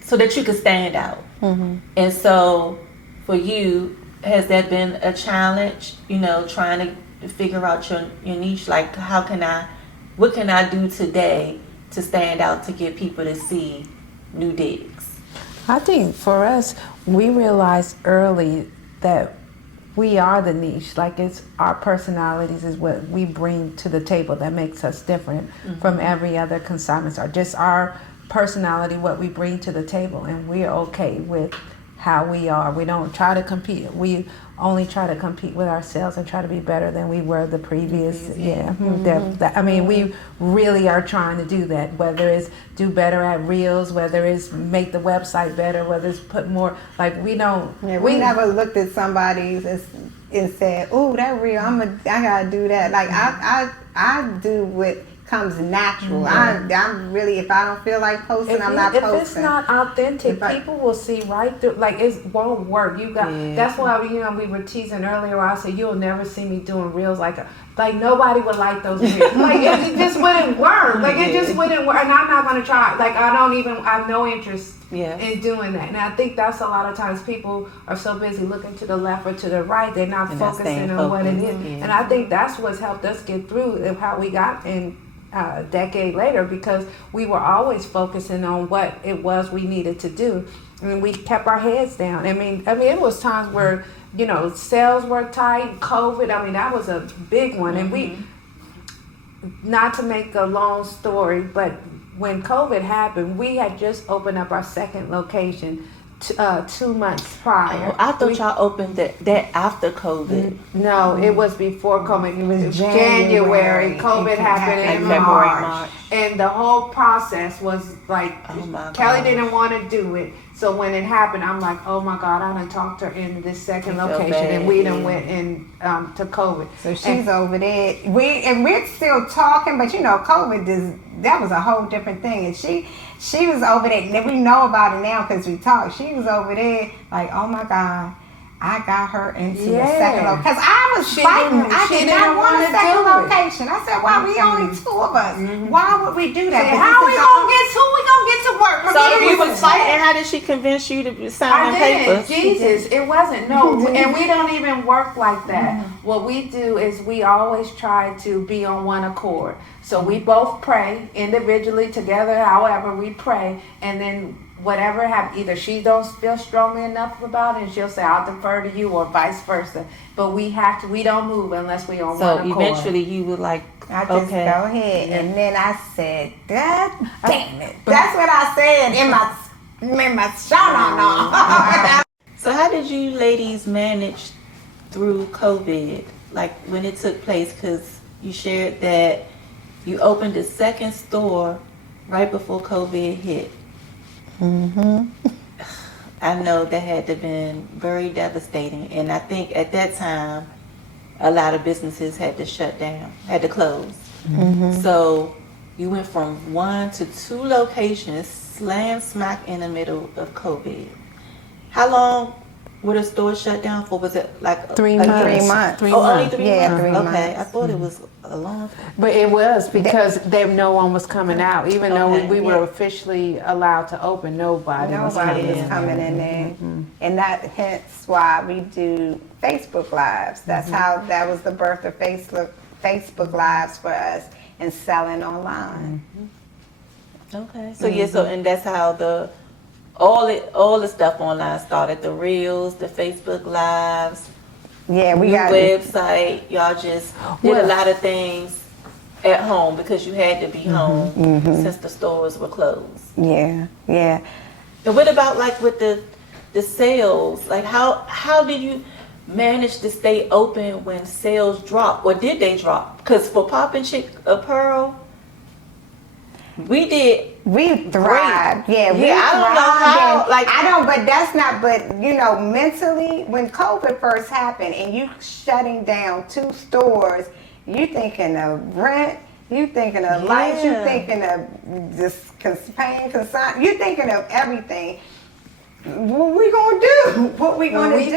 so that you can stand out. And so for you, has that been a challenge, you know, trying to figure out your niche? Like, what can I do today to stand out, to get people to see NewDigz? I think for us, we realized early that we are the niche. Like, it's our personalities is what we bring to the table that makes us different from every other consignment, or just our personality, what we bring to the table, and we're okay with how we are. We don't try to compete. We only try to compete with ourselves and try to be better than we were the previous. I mean, we really are trying to do that, whether it's do better at reels, whether it's make the website better, whether it's put more, like, we don't. We never looked at somebody's and said, "Ooh, that reel, I gotta do that." Like, I do what comes natural. I'm really, if I don't feel like posting, I'm not posting. If it's not authentic, people will see right through. Like, it won't work. You got. That's why, you know, we were teasing earlier. I said you'll never see me doing reels like nobody would like those reels. Like, it just wouldn't work. Like, it just wouldn't work. And I'm not gonna try. Like, I have no interest in doing that. And I think that's a lot of times people are so busy looking to the left or to the right, they're not focusing on what it is. And I think that's what's helped us get through and how we got in. A decade later, because we were always focusing on what it was we needed to do, and we kept our heads down. I mean, it was times where, you know, sales were tight, COVID. I mean, that was a big one, and we. Not to make a long story, but when COVID happened, we had just opened up our second location 2 months prior. I thought y'all opened that after COVID. No, it was before COVID. It was January. COVID happened in March. And the whole process was like, Kelly didn't want to do it. So when it happened, I'm like, oh my God, I done talked her into this second location, and we done went in to COVID. So she's over there. We're still talking, but you know, COVID that was a whole different thing. And she was over there. And we know about it now because we talked. She was over there like, oh my God, I got her into a second location. Because I was fighting. I did not want a second location. I said, why we only two of us? Why would we do that? How we gonna get two? We gonna get went to work. So you was fighting. How did she convince you to sign I them didn't. papers? Jesus, it wasn't. No, and we don't even work like that. What we do is we always try to be on one accord. So we both pray individually, together, however we pray, and then whatever happens, either she don't feel strongly enough about it, and she'll say, "I'll defer to you," or vice versa. But we don't move unless we on So one accord. eventually you were like, I just okay. go ahead, and then I said, "God damn it!" That's what I said in my shana. So how did you ladies manage through COVID, like when it took place? Because you shared that you opened a second store right before COVID hit. I know that had to have been very devastating, and I think at that time a lot of businesses had to shut down, had to close. So you went from 1 to 2 locations, slam smack in the middle of COVID. How long were the stores shut down for? Was it like 3 a months. year? 3 months. Only 3 Yeah, months. 3 Okay, months. I thought it was a long time. But it was because no one was coming out. Even though Okay. we were officially allowed to open, nobody was Nobody coming was in. coming in there, and that hence why we do Facebook Lives. That's how that was the birth of Facebook Lives for us, and selling online. Okay. So yeah, so and that's how all the stuff online started. The reels, the Facebook Lives, Yeah, we new got website. Y'all just did a lot of things at home because you had to be home since the stores were closed. Yeah. And what about like with the sales? Like how did you manage to stay open when sales dropped, or did they drop? Because for Poppin Chick Apparel, we thrived. Yeah, we I don't know how, thrived. like- I don't, but that's not. But mentally, when COVID first happened, and you shutting down 2 stores, you thinking of rent. You thinking of lights. You Yeah. thinking of this paying consign. You thinking of everything. What we gonna do? What we gonna do?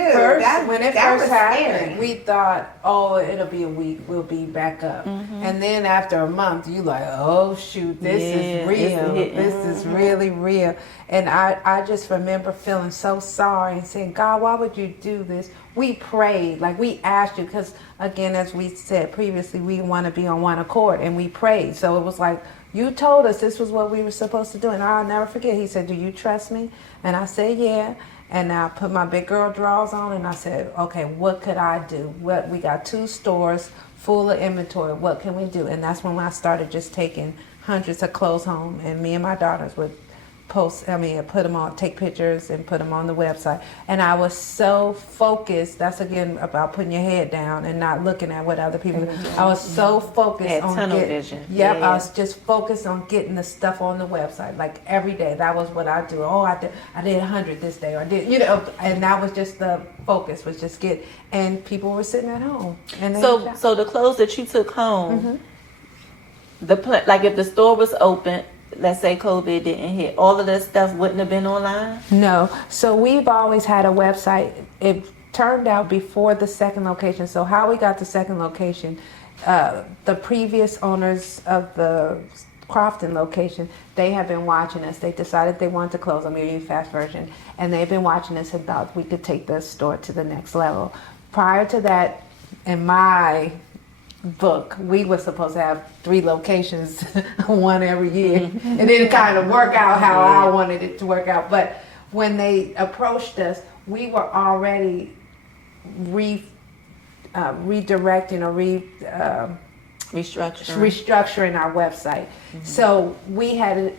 When it That first was happened, scary. we thought, oh, it'll be a week, we'll be back up. And then after a month, you like, oh shoot, this is Yeah, real. it's This is really real. And I just remember feeling so sorry and saying, God, why would you do this? We prayed, like we asked you, because again, as we said previously, we want to be on one accord, and we prayed. So it was like, you told us this was what we were supposed to do. And I'll never forget, he said, do you trust me? And I said, yeah. And I put my big girl drawers on, and I said, okay, what could I do? We got 2 stores full of inventory. What can we do? And that's when I started just taking hundreds of clothes home, and me and my daughters would put them on, take pictures and put them on the website. And I was so focused. That's again about putting your head down and not looking at what other people do. I was so focused Had on tunnel vision. Yep, Yeah. I was just focused on getting the stuff on the website. Like every day, that was what I do. Oh, I did 100 this day, or I did, and that was just the focus, was just get. And people were sitting at home. And they So the clothes that you took home, like if the store was open, let's say COVID didn't hit, all of that stuff wouldn't have been online? No. So we've always had a website. It turned out before the second location. So how we got the second location, the previous owners of the Crofton location, they have been watching us. They decided they wanted to close. I'm giving you a fast version. And they've been watching us and thought we could take the store to the next level. Prior to that, in my book, we were supposed to have 3 locations, one every year. It didn't kind of work out how I wanted it to work out. But when they approached us, we were already redirecting or restructuring our website. So we had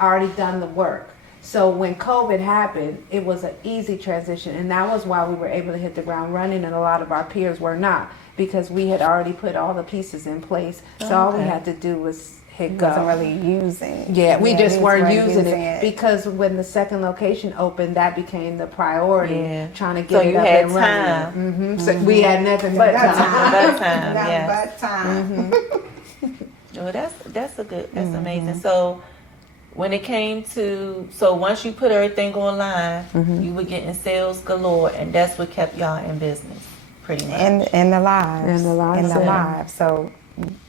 already done the work. So when COVID happened, it was an easy transition, and that was why we were able to hit the ground running, and a lot of our peers were not, because we had already put all the pieces in place. So all we had to do was hit go. Wasn't really using. Yeah, we just weren't using using it because when the second location opened, that became the priority. Yeah. Trying to get So it you up had and time. running. So we had nothing but time. That time, Nothing yeah. but time. Well, that's amazing. So when it came to, so once you put everything online, you were getting sales galore, and that's what kept y'all in business, pretty much. In the lives. In the lives, In the yeah. lives. So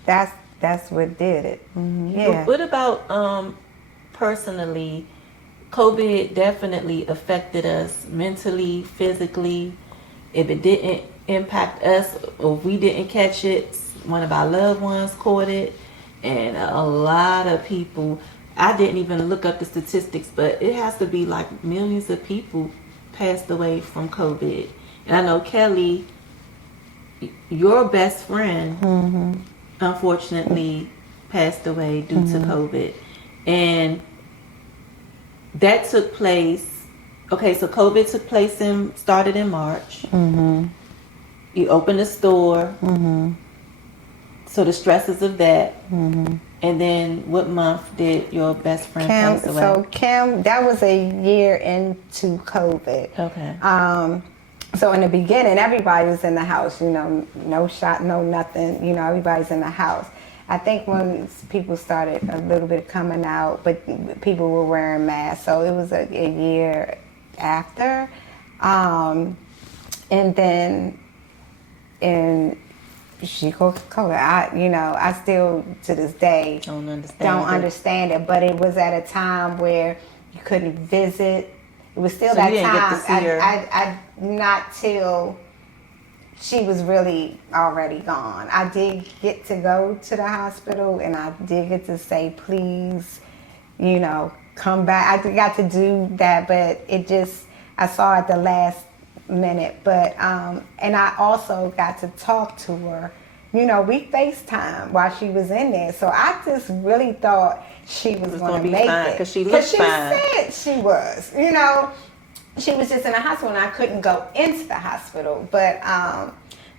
that's what did it. Yeah. But what about personally, COVID definitely affected us mentally, physically. If it didn't impact us or if we didn't catch it, one of our loved ones caught it. And a lot of people, I didn't even look up the statistics, but it has to be like millions of people passed away from COVID. And I know Kelly, your best friend, unfortunately passed away due to COVID. And that took place, okay, so COVID took place started in March. You opened a store. So the stresses of that. And then what month did your best friend pass away? So Kim, that was a year into COVID. Okay. So in the beginning, everybody was in the house, you know, no shot, no nothing, you know, everybody's in the house. I think when people started a little bit coming out, but people were wearing masks, so it was a year after. And then in COVID, I still to this day Don't understand it, but it was at a time where you couldn't visit. It was still So that you didn't time. get to see her. I not till she was really already gone. I did get to go to the hospital, and I did get to say, please, you know, come back. I got to do that, but I saw at the last minute. But and I also got to talk to her. You know, we FaceTime while she was in there, so I just really thought she was going to make fine, it. because she looked fine. She said she was. You know, she was just in the hospital, and I couldn't go into the hospital. But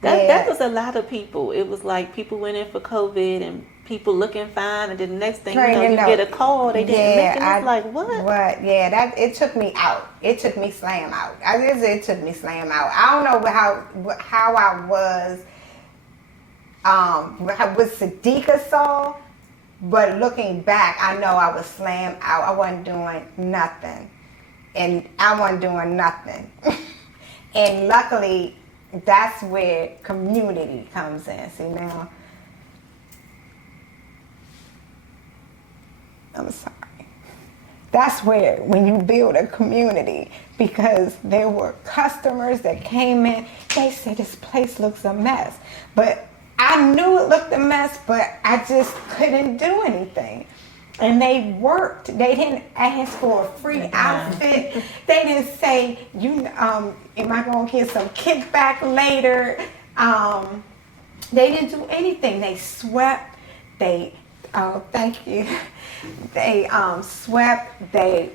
that was a lot of people. It was like people went in for COVID and people looking fine, and then the next thing you get a call, they didn't make it. It's like, what? What? Yeah, it took me out. It took me slam out. It took me slam out. I don't know how I was. What Sadiqa saw, but looking back, I know I was slammed out. I wasn't doing nothing, and and luckily, that's where community comes in. See now, I'm sorry. That's where, when you build a community, because there were customers that came in, they said this place looks a mess, but I knew it looked a mess, but I just couldn't do anything. And they worked. They didn't ask for a free outfit. They didn't say, am I going to get some kickback later? They didn't do anything. They swept. Thank you. They swept. They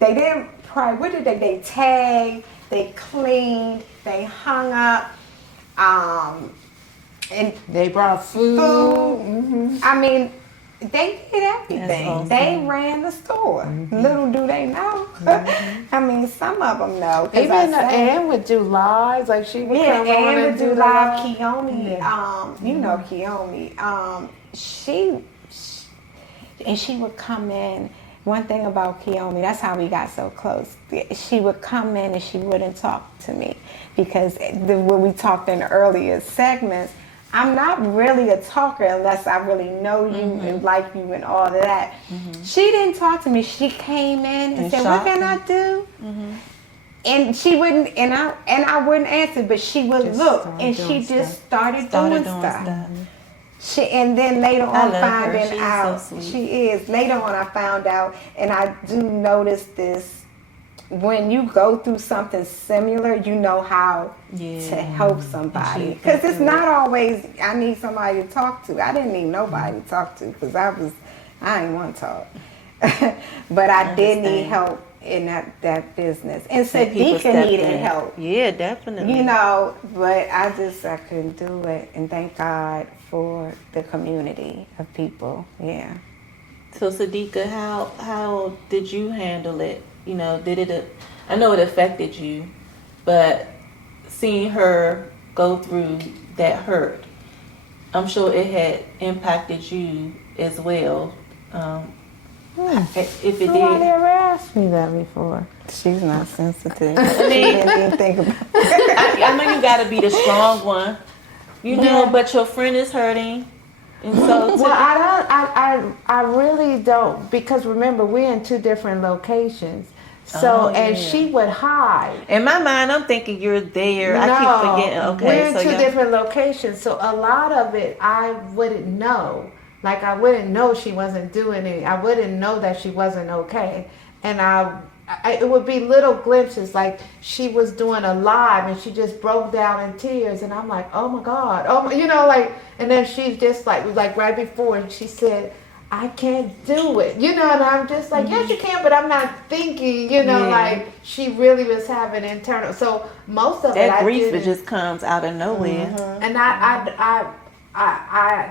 didn't, what did they? They tagged. They cleaned. They hung up. And they brought food. I mean, they did everything. Awesome. They ran the store. Little do they know. I mean, some of them know. Even Ann would do lives, like she would come on Ann and would do the live. live. Kiyomi, you know Kiyomi. She would come in. One thing about Kiyomi, that's how we got so close. She would come in and she wouldn't talk to me because when we talked in the earlier segments, I'm not really a talker unless I really know you and like you and all of that. She didn't talk to me. She came in and said, "What can I do?" And she wouldn't, and I wouldn't answer, but she would look, and she just started doing stuff. And then later on, finding out she is. Later on, I found out, and I do notice this. When you go through something similar, you know how to help somebody. Because it's not always, I need somebody to talk to. I didn't need nobody to talk to because I didn't want to talk. But I did need help in that business. And Sadiqa needed help. Yeah, definitely. You know, but I couldn't do it. And thank God for the community of people. Yeah. So Sadiqa, how did you handle it? You know, I know it affected you, but seeing her go through that hurt, I'm sure it had impacted you as well. If it Nobody did. ever asked me that before. She's not sensitive. I mean, didn't even think about it. I know you got to be the strong one, you know, but your friend is hurting. And so Well, I really don't. So, because remember, we're in 2 different locations. So, and she would hide. In my mind, I'm thinking you're there. No, I keep forgetting. Okay, we're in so 2 y'all- different locations. So a lot of it, I wouldn't know. Like, I wouldn't know she wasn't doing it. I wouldn't know that she wasn't okay. And it would be little glimpses, like she was doing a live and she just broke down in tears, and I'm like, oh my God, like, and then she's just like right before she said, I can't do it, and I'm just like, yes, you can, but I'm not thinking, like she really was having internal. So most of that it, grief, it just comes out of nowhere. and I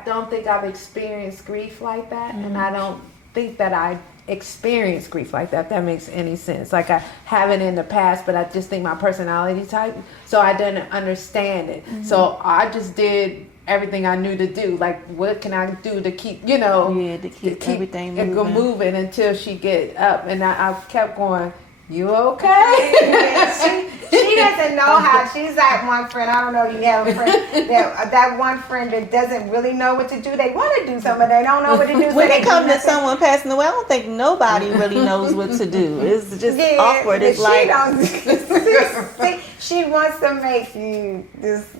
don't think I've experienced grief like that, and I don't think that I experienced grief like that. If that makes any sense. Like, I haven't in the past, but I just think my personality type, so I didn't understand it. So I just did everything I knew to do. Like, what can I do to keep, to keep everything it moving. until she get up. And I kept going, you okay? She doesn't know how. She's that one friend. I don't know if you have a friend. That one friend that doesn't really know what to do. They want to do something, but they don't know what to do. When it comes to someone passing away, I don't think nobody really knows what to do. It's just awkward. It's like she wants to make you this,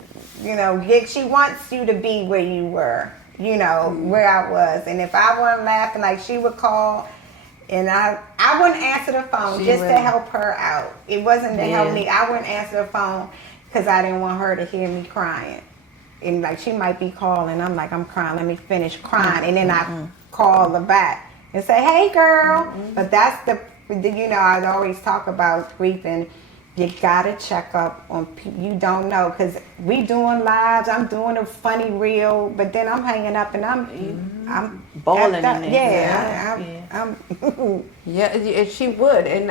she wants you to be where you were, where I was. And if I wasn't laughing, like, she would call. And I wouldn't answer the phone to help her out. It wasn't to help me. I wouldn't answer the phone because I didn't want her to hear me crying. And like, she might be calling. I'm like, I'm crying. Let me finish crying. And then I call her back and say, hey, girl. But that's I always talk about grief, and you gotta check up on people you don't know, because we doing lives. I'm doing a funny reel, but then I'm hanging up and I'm bawling in there. Yeah, she would. And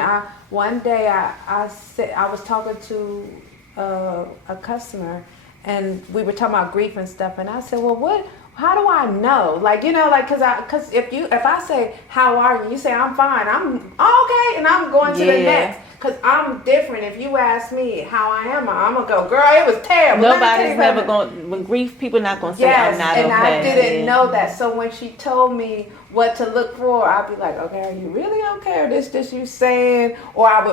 one day I said, I was talking to a customer, and we were talking about grief and stuff, and I said, well, how do I know? Like, because if I say, how are you? You say, I'm fine. I'm okay, and I'm going to the next. Because I'm different. If you ask me how I am, I'm going to go, girl, it was terrible. Nobody's never going, when grief, people not going to say, I'm not okay. And I didn't know that. So when she told me what to look for, I'd be like, okay, are you really okay? Or this just you saying? Or I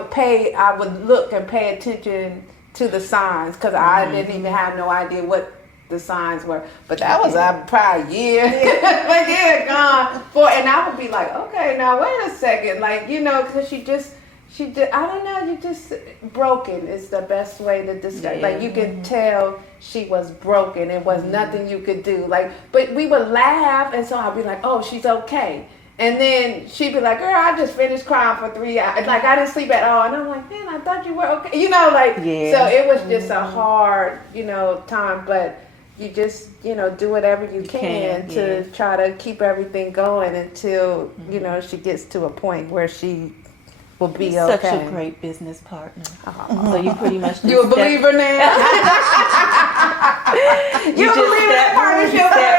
would look and pay attention to the signs, because I didn't even have no idea what the signs were. But that was probably a year. Like, it had gone for, and I would be like, okay, now wait a second. Like, because she just, I don't know, you just broken is the best way to describe. Like, you can tell she was broken. It was nothing you could do. Like, but we would laugh, and so I'd be like, oh, she's okay. And then she'd be like, girl, I just finished crying for 3 hours. Like, I didn't sleep at all. And I'm like, man, I thought you were okay. So it was just a hard, time. But you just, do whatever you can to try to keep everything going until, she gets to a point where she will be okay. Such a great business partner. So you pretty much just you a believer now? you just step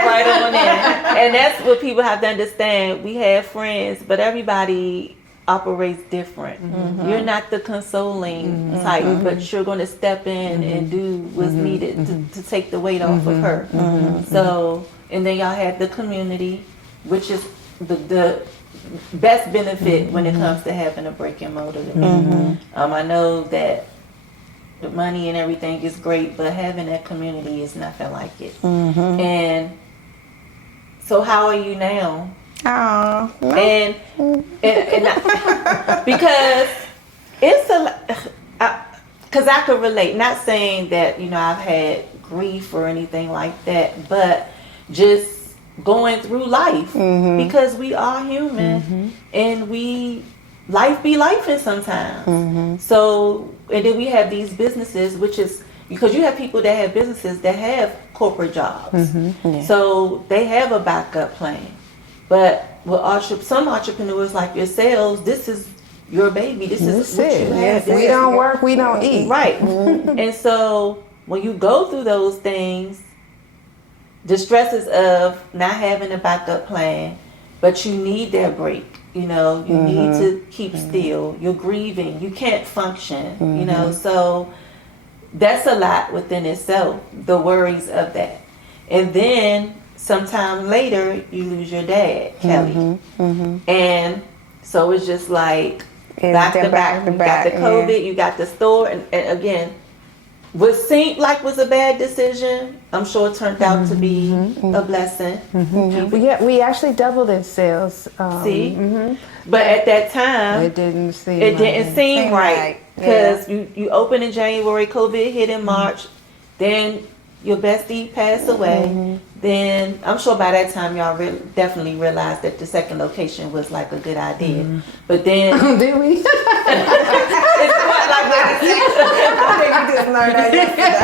right on in. And that's what people have to understand. We have friends, but everybody operates different. You're not the consoling type, but you're going to step in and do what's needed to take the weight off of her. So, and then y'all have the community, which is the best benefit when it comes to having a brick and mortar. I know that the money and everything is great, but having that community is nothing like it. And so how are you now? Oh, And because it's because I could relate, not saying that, I've had grief or anything like that, but just going through life, because we are human, and life be lifing sometimes. So, and then we have these businesses, which is because you have people that have businesses that have corporate jobs, so they have a backup plan. But with some entrepreneurs like yourselves, this is your baby. This is what you have. We don't work, we don't eat. Right. And so when you go through those things, the stresses of not having a backup plan, but you need that break. You need to keep still. You're grieving. You can't function. So that's a lot within itself, the worries of that. And then sometime later you lose your dad, Kelly. And so it's just like back to back. You got the COVID, you got the store, and again, what seemed like was a bad decision, I'm sure it turned out to be a blessing. We actually doubled in sales. See? But at that time, It didn't seem seem right right. because you opened in January, COVID hit in March, then your bestie passed away. Then I'm sure by that time y'all definitely realized that the second location was like a good idea. But then Did we? it's what, like I think you just learned that yesterday.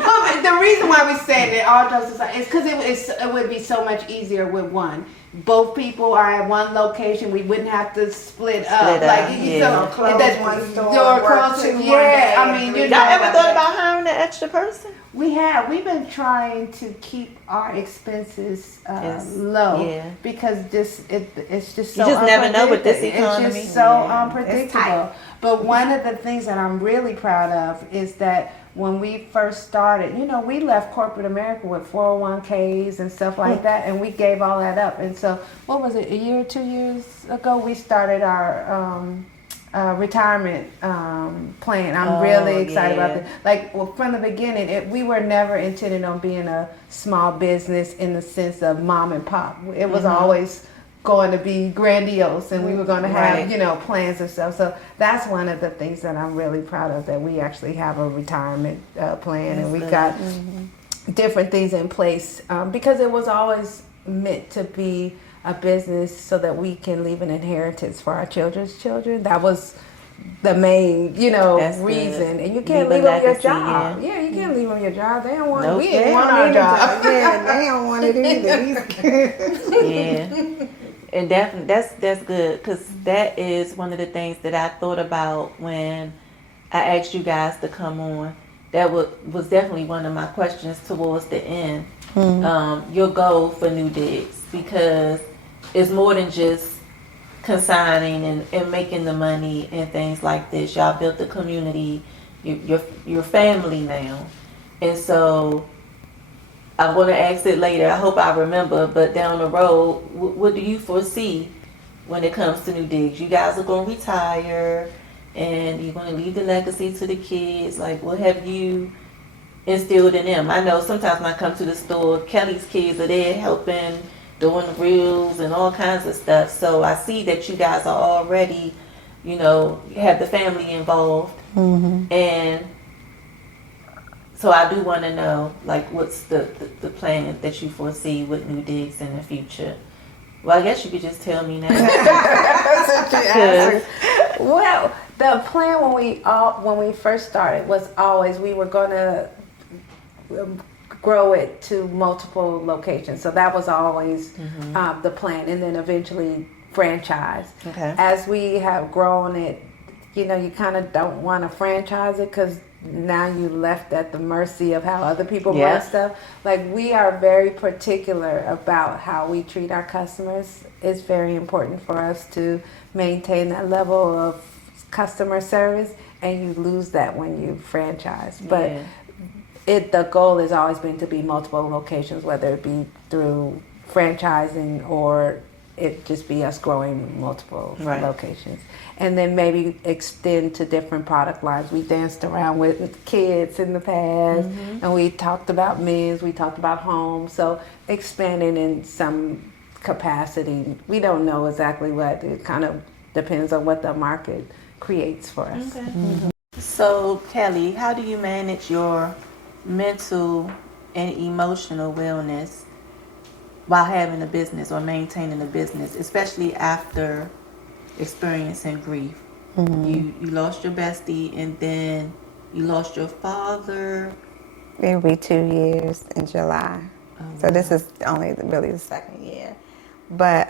Well, but the reason why we said it, all jokes aside, is because it would be so much easier with one. Both people are at one location. We wouldn't have to split up. Split up, yeah. Close one store, door work close. two one Yeah, day, I mean, you Y'all know. ever thought about hiring an extra person? We've been trying to keep our expenses low yeah. because it's just so You just never know with this economy. It's just so Yeah. unpredictable. But one of the things that I'm really proud of is that when we first started, we left corporate America with 401ks and stuff like that, and we gave all that up. And so, what was it, a year or 2 years ago, we started our retirement plan. I'm really excited about it. Like, from the beginning, we were never intended on being a small business in the sense of mom and pop. It was always going to be grandiose, and we were going to have plans and stuff. So that's one of the things that I'm really proud of, that we actually have a retirement plan. That's and we good. got different things in place because it was always meant to be a business so that we can leave an inheritance for our children's children. That was the main, That's reason. good. And you can't Leave a leave them your legacy, job. Yeah, you can't leave them your job. They don't want. Nope. We didn't want our job. Yeah, they don't want it either. Yeah. And definitely, that's good, because that is one of the things that I thought about when I asked you guys to come on. That was definitely one of my questions towards the end. Your goal for NewDigz, because it's more than just consigning and making the money and things like this. Y'all built the community, your family now, and so I'm going to ask it later. I hope I remember, but down the road, what do you foresee when it comes to NewDigz? You guys are going to retire, and you're going to leave the legacy to the kids. Like, what have you instilled in them? I know sometimes when I come to the store, Kelly's kids are there helping, doing the reels and all kinds of stuff. So I see that you guys are already, have the family involved. And so I do want to know, like, what's the plan that you foresee with NewDigz in the future? Well, I guess you could just tell me now. Well, the plan when we first started was always we were going to grow it to multiple locations. So that was always the plan, and then eventually franchise. Okay. As we have grown it, you kind of don't want to franchise it because now you left at the mercy of how other people run stuff. Like, we are very particular about how we treat our customers. It's very important for us to maintain that level of customer service, and you lose that when you franchise. But the goal has always been to be multiple locations, whether it be through franchising or it just be us growing multiple locations. And then maybe extend to different product lines. We danced around with kids in the past, and we talked about men's, we talked about home. So expanding in some capacity. We don't know exactly what. It kind of depends on what the market creates for us. Okay. So, Kelly, how do you manage your mental and emotional wellness while having a business or maintaining a business, especially after experiencing grief? You lost your bestie, and then you lost your father. It'll be 2 years in July. So this is only really the second year. But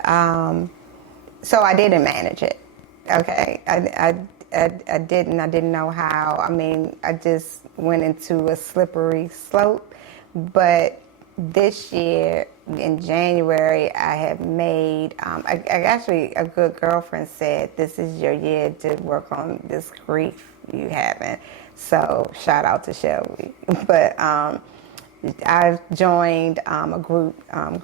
so I didn't manage it. Okay, I didn't know how. I mean, I just went into a slippery slope. But this year in January, I have made, actually a good girlfriend said, this is your year to work on this grief you having. So shout out to Shelby. But I've joined a group,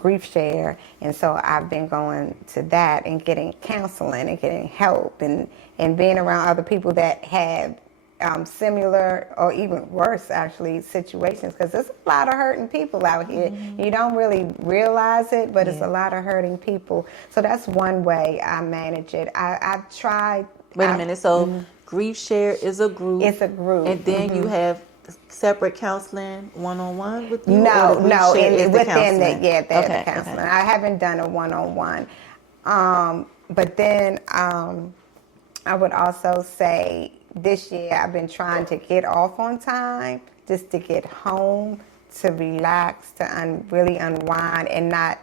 Grief Share, and so I've been going to that and getting counseling and getting help and being around other people that have similar or even worse, actually, situations, because there's a lot of hurting people out here. You don't really realize it, but it's a lot of hurting people. So that's one way I manage it. I've tried. Wait a minute. So Grief Share is a group. It's a group. And then you have separate counseling one-on-one with you? No, or the Grief no, Share is the within counseling? they're Okay, the counseling. okay. I haven't done a one-on-one. But then I would also say this year I've been trying to get off on time, just to get home, to relax, to really unwind and not,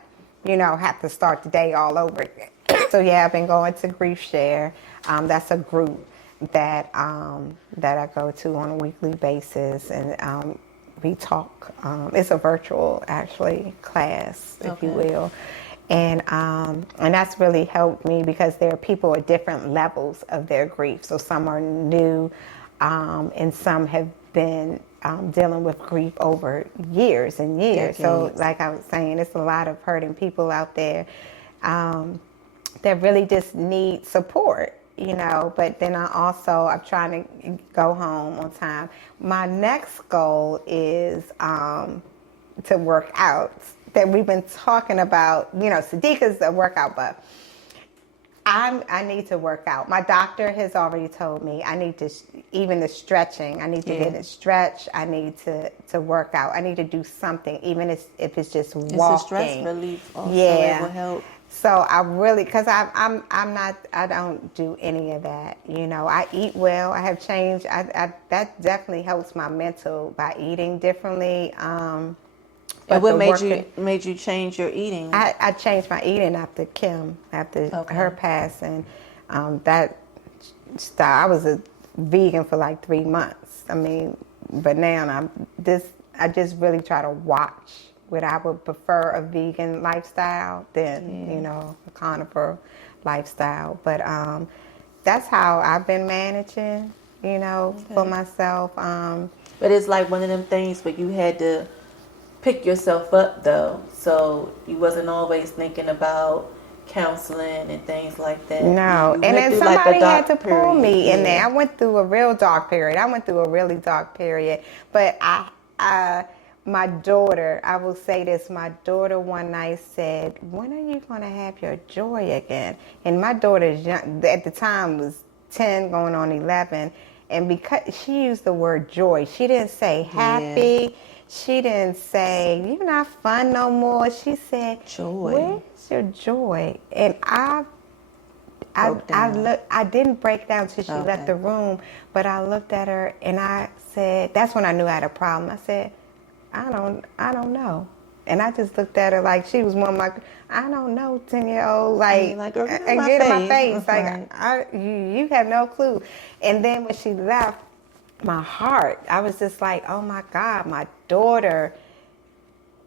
have to start the day all over again. So yeah, I've been going to Grief Share. That's a group that I go to on a weekly basis, and we talk. It's a virtual, actually, class, if you will, and that's really helped me because there are people at different levels of their grief. So some are new, and some have been dealing with grief over years and years. So, like I was saying, it's a lot of hurting people out there that really just need support. But then I'm trying to go home on time. My next goal is to work out. That we've been talking about, Sadiqa's a workout, but I need to work out. My doctor has already told me I need to, even the stretching, I need to get a stretch. I need to work out. I need to do something, even if it's just walking. It's a stress relief also. It will help. So I really, because I'm not, I don't do any of that. I eat well. I have changed. That definitely helps my mental by eating differently. And what made you change your eating? I changed my eating after Kim, after her passing. I was a vegan for like 3 months. But now I just really try to watch what I would prefer a vegan lifestyle than, a carnivore lifestyle. But that's how I've been managing, for myself. But it's like one of them things where you had to pick yourself up, though. So you wasn't always thinking about counseling and things like that. No, and then somebody had to pull me in there. I went through a real dark period. I went through a really dark period. But my daughter, I will say this, my daughter one night said, "When are you going to have your joy again?" And my daughter at the time was 10 going on 11. And because she used the word joy, she didn't say happy. Yeah. She didn't say, "You're not fun no more." She said, "Joy. Where's your joy?" And I didn't break down till she left the room, but I looked at her and I said, that's when I knew I had a problem. I said, I don't know. And I just looked at her like she was one of my, I don't know, 10-year-old, girl, get in my face. Like, you have no clue. And then when she left, my heart, I was just like, oh my God, my daughter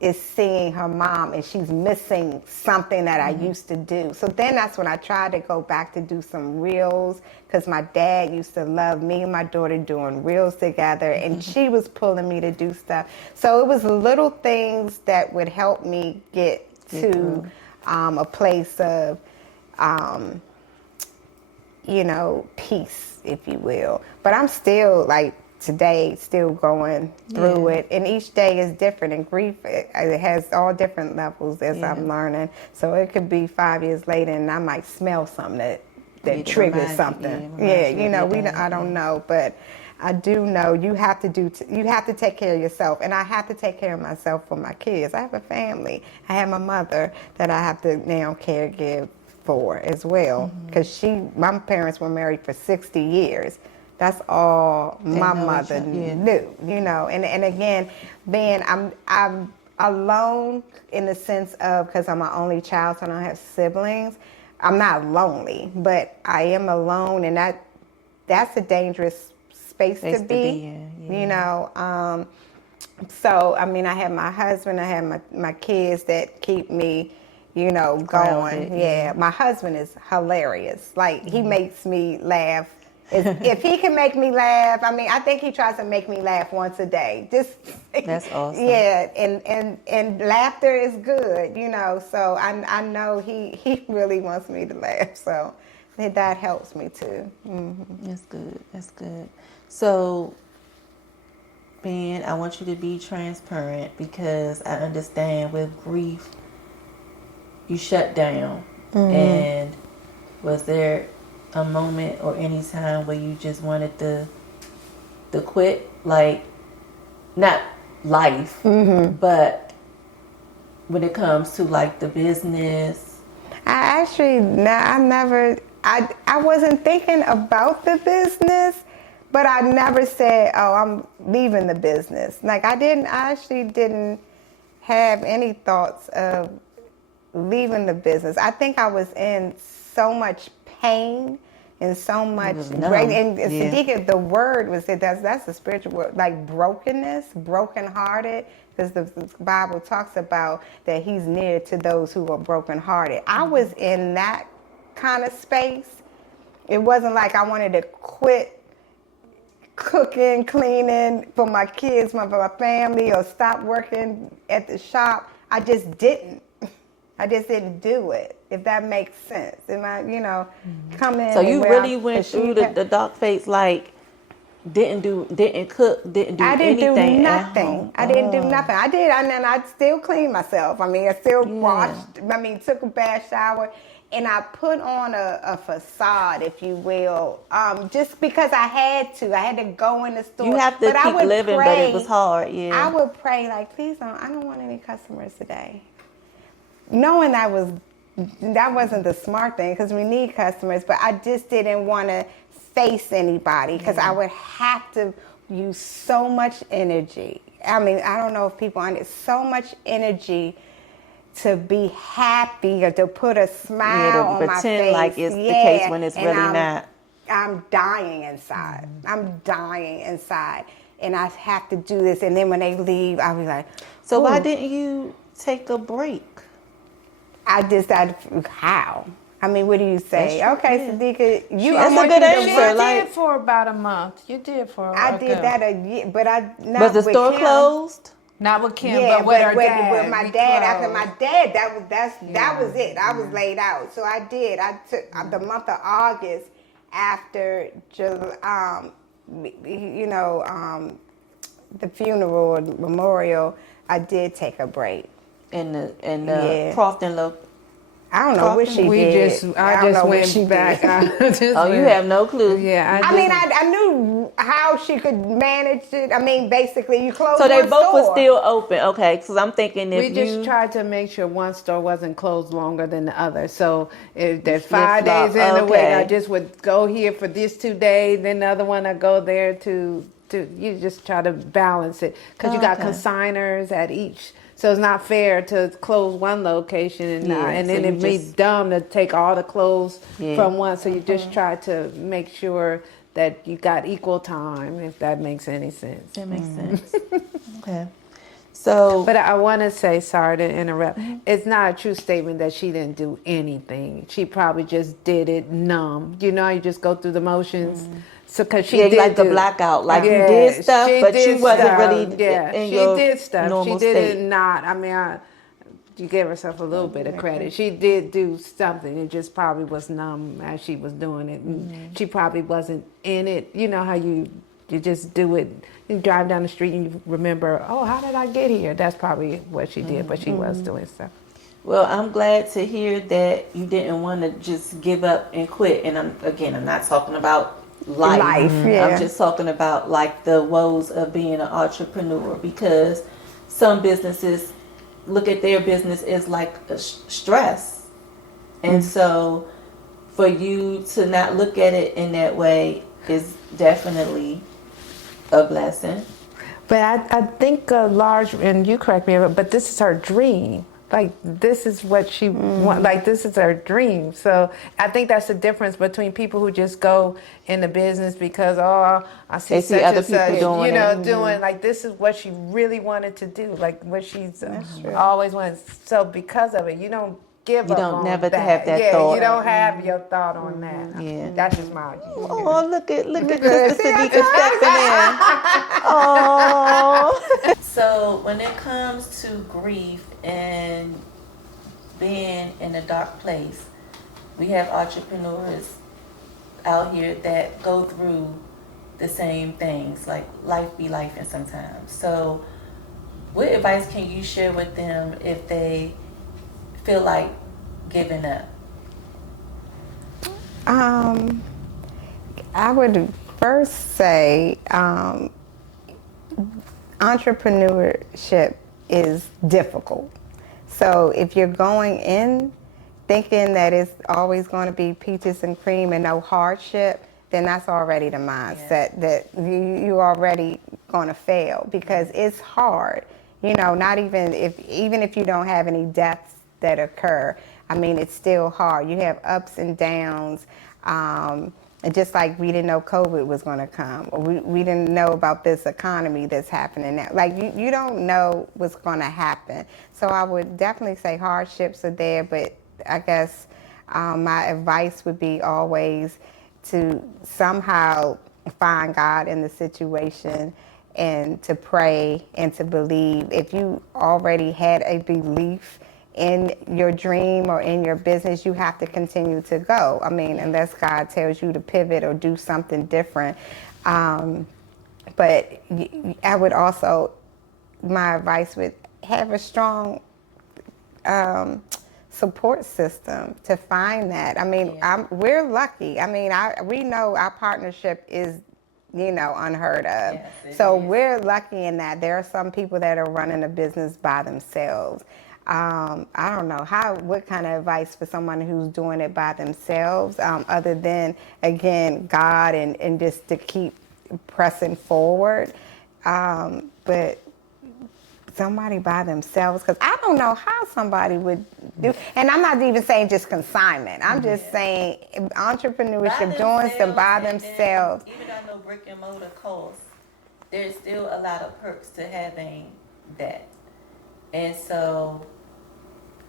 is seeing her mom and she's missing something that I used to do. So then that's when I tried to go back to do some reels, because my dad used to love me and my daughter doing reels together, and she was pulling me to do stuff. So it was little things that would help me get to a place of, peace, if you will. But I'm still today, still going through it, and each day is different. And grief, it has all different levels as I'm learning. So it could be 5 years later, and I might smell something that triggers something. I don't know, but I do know you have to take care of yourself, and I have to take care of myself for my kids. I have a family. I have my mother that I have to now caregive for as well, because my parents were married for 60 years. That's all my mother knew, And again, I'm alone in the sense of, because I'm an only child, so I don't have siblings. I'm not lonely, but I am alone, and that's a dangerous space to be in. So I have my husband, I have my kids that keep me, going. My husband is hilarious. He makes me laugh If he can make me laugh, I mean, I think he tries to make me laugh once a day. Just That's awesome. Yeah, and laughter is good, you know. So I know he really wants me to laugh. So that helps me too. That's good. That's good. So, Ben, I want you to be transparent because I understand with grief, you shut down. And was there a moment or any time where you just wanted to quit? Like, not life, but when it comes to like the business? I wasn't thinking about the business, but I never said, oh, I'm leaving the business. Like I actually didn't have any thoughts of leaving the business. I think I was in so much pain and so much great. And Sadiqa, the word was that's a spiritual word, like brokenness, brokenhearted. Because the Bible talks about that He's near to those who are brokenhearted. I was in that kind of space. It wasn't like I wanted to quit cooking, cleaning for my kids, for my family, or stop working at the shop. I just didn't. I just didn't do it, if that makes sense. Am I, come in. So you really went through the dark phase, like didn't cook, didn't do anything. I didn't do at nothing. home. I didn't do nothing. I did, and then I still cleaned myself. I mean, I still washed. I mean, took a bath, shower, and I put on a facade, if you will, just because I had to. I had to go in the store. You have to keep living, but it was hard. Yeah. I would pray like, please don't. I don't want any customers today. Knowing that wasn't the smart thing because we need customers, but I just didn't want to face anybody because I would have to use so much energy. I mean, I don't know if people understand, so much energy to be happy or to put a smile on my face. Pretend like it's the case when it's really not. I'm dying inside. I'm dying inside. And I have to do this. And then when they leave, I'll be like, so why didn't you take a break? I how? I mean, what do you say? Okay, Sadiqa, That's a good answer. You did for about a month. You did for I did that a year, but not was the with store Kim. Closed? Not with Kim, Yeah, but with her dad. With my dad. After my dad, that was it. I was laid out. So I did. I took the month of August after the funeral or memorial. I did take a break. In the Crofton look. I don't know what she did. I just went back. You have no clue. Yeah, I mean, I knew how she could manage it. I mean, basically, you closed. So they one both store. were still open. Okay, because I'm thinking if we just tried to make sure one store wasn't closed longer than the other. So if there's 5 days in a week, I just would go here for this 2 days. Then the other one, I go there to you just try to balance it because you got consigners at each. So it's not fair to close one location and then it'd be dumb to take all the clothes from one. So you just try to make sure that you got equal time, if that makes any sense. That makes sense. Okay. So, but I want to say, sorry to interrupt. It's not a true statement that she didn't do anything. She probably just did it numb. You just go through the motions. So, cause she did like the blackout, like you did stuff, but she wasn't really in your did stuff. normal she did state. It not. I mean, you gave herself a little bit of credit. She did do something. It just probably was numb as she was doing it, and she probably wasn't in it. You know how you just do it. You drive down the street and you remember, oh, how did I get here? That's probably what she did, but she was doing stuff. Well, I'm glad to hear that you didn't want to just give up and quit. And I'm not talking about life. I'm just talking about like the woes of being an entrepreneur, because some businesses look at their business as like a stress. And so for you to not look at it in that way is definitely a blessing. But I think a large, and you correct me, but this is her dream. Like, this is what she wants. Like, this is her dream. So I think that's the difference between people who just go into business because, I see such other and people such, doing it. doing, like, this is what she really wanted to do, like what she's always wanted. So because of it, you don't give You up don't on never that. have that yeah, thought. you don't have your thought on that. Yeah. That's just my opinion. Oh, look at Sister Sadika stepping in. Oh. So when it comes to grief and being in a dark place, we have entrepreneurs out here that go through the same things, like life be life and sometimes. So what advice can you share with them if they feel like giving up? I would first say entrepreneurship is difficult. So if you're going in thinking that it's always going to be peaches and cream and no hardship, then that's already the mindset that you already going to fail, because it's hard. You know, not even if you don't have any deaths that occur, I mean, it's still hard. You have ups and downs. And just like we didn't know COVID was going to come, or we didn't know about this economy that's happening now. Like you don't know what's going to happen. So I would definitely say hardships are there, but I guess my advice would be always to somehow find God in the situation and to pray and to believe. If you already had a belief in your dream or in your business, you have to continue to go. I mean, unless God tells you to pivot or do something different. But I would also, my advice would have a strong support system to find that. I mean, we're lucky. I mean, we know our partnership is, unheard of. Yes, So is. we're lucky in that there are some people that are running a business by themselves. I don't know what kind of advice for someone who's doing it by themselves, other than, again, God and just to keep pressing forward. But somebody by themselves, because I don't know how somebody would do, and I'm not even saying just consignment, I'm just saying entrepreneurship, doing some by themselves. Even though I know brick and mortar costs, there's still a lot of perks to having that. And so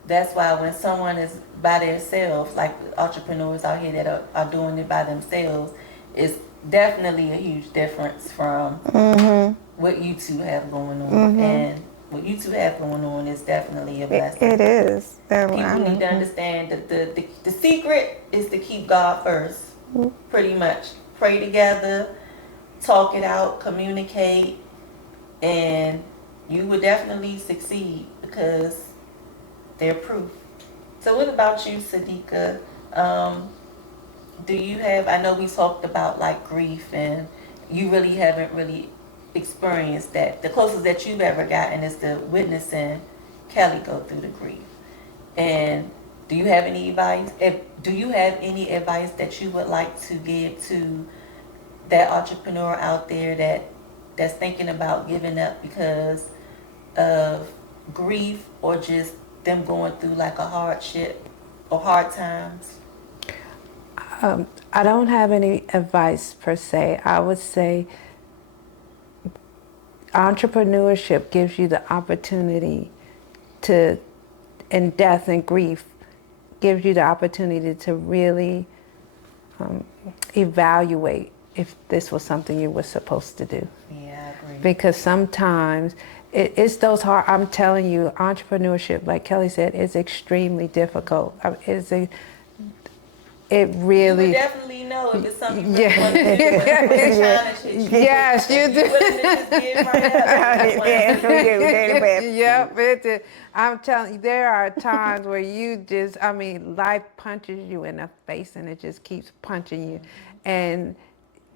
that's why when someone is by themselves, like entrepreneurs out here that are doing it by themselves, it's definitely a huge difference from what you two have going on. And what you two have going on is definitely a blessing. It is. People need to understand that the secret is to keep God first, pretty much. Pray together, talk it out, communicate, and you will definitely succeed because they're proof. So what about you, Sadika? Do you have, I know we talked about like grief, and you really haven't really experienced that. The closest that you've ever gotten is the witnessing Kelly go through the grief. And do you have any advice? Do you have any advice that you would like to give to that entrepreneur out there that's thinking about giving up because of grief, or just them going through like a hardship or hard times? I don't have any advice per se. I would say entrepreneurship gives you the opportunity to, in death and grief, gives you the opportunity to really evaluate if this was something you were supposed to do. Yeah, I agree. Because sometimes it's those hard, I'm telling you, entrepreneurship, like Kelly said, is extremely difficult. It really... You would definitely know if it's something you Yeah. want to do. Yes, you do. You willing to just give right up. Yep, I'm telling you, there are times where you just, life punches you in the face and it just keeps punching you. And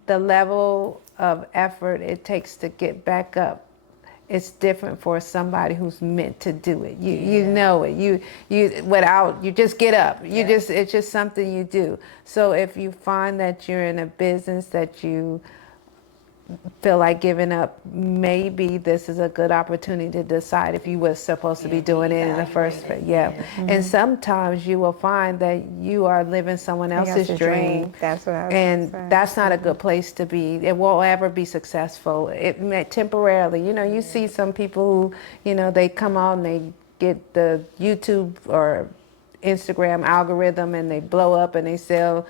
the level of effort it takes to get back up, it's different for somebody who's meant to do it. You know it. You just get up. It's just something you do. So if you find that you're in a business that you feel like giving up, maybe this is a good opportunity to decide if you were supposed to be doing it in the first place. And sometimes you will find that you are living someone else's dream. That's what I was And saying. that's not a good place to be. It won't ever be successful. It may temporarily. You see some people who, they come out and they get the YouTube or Instagram algorithm and they blow up and they sell,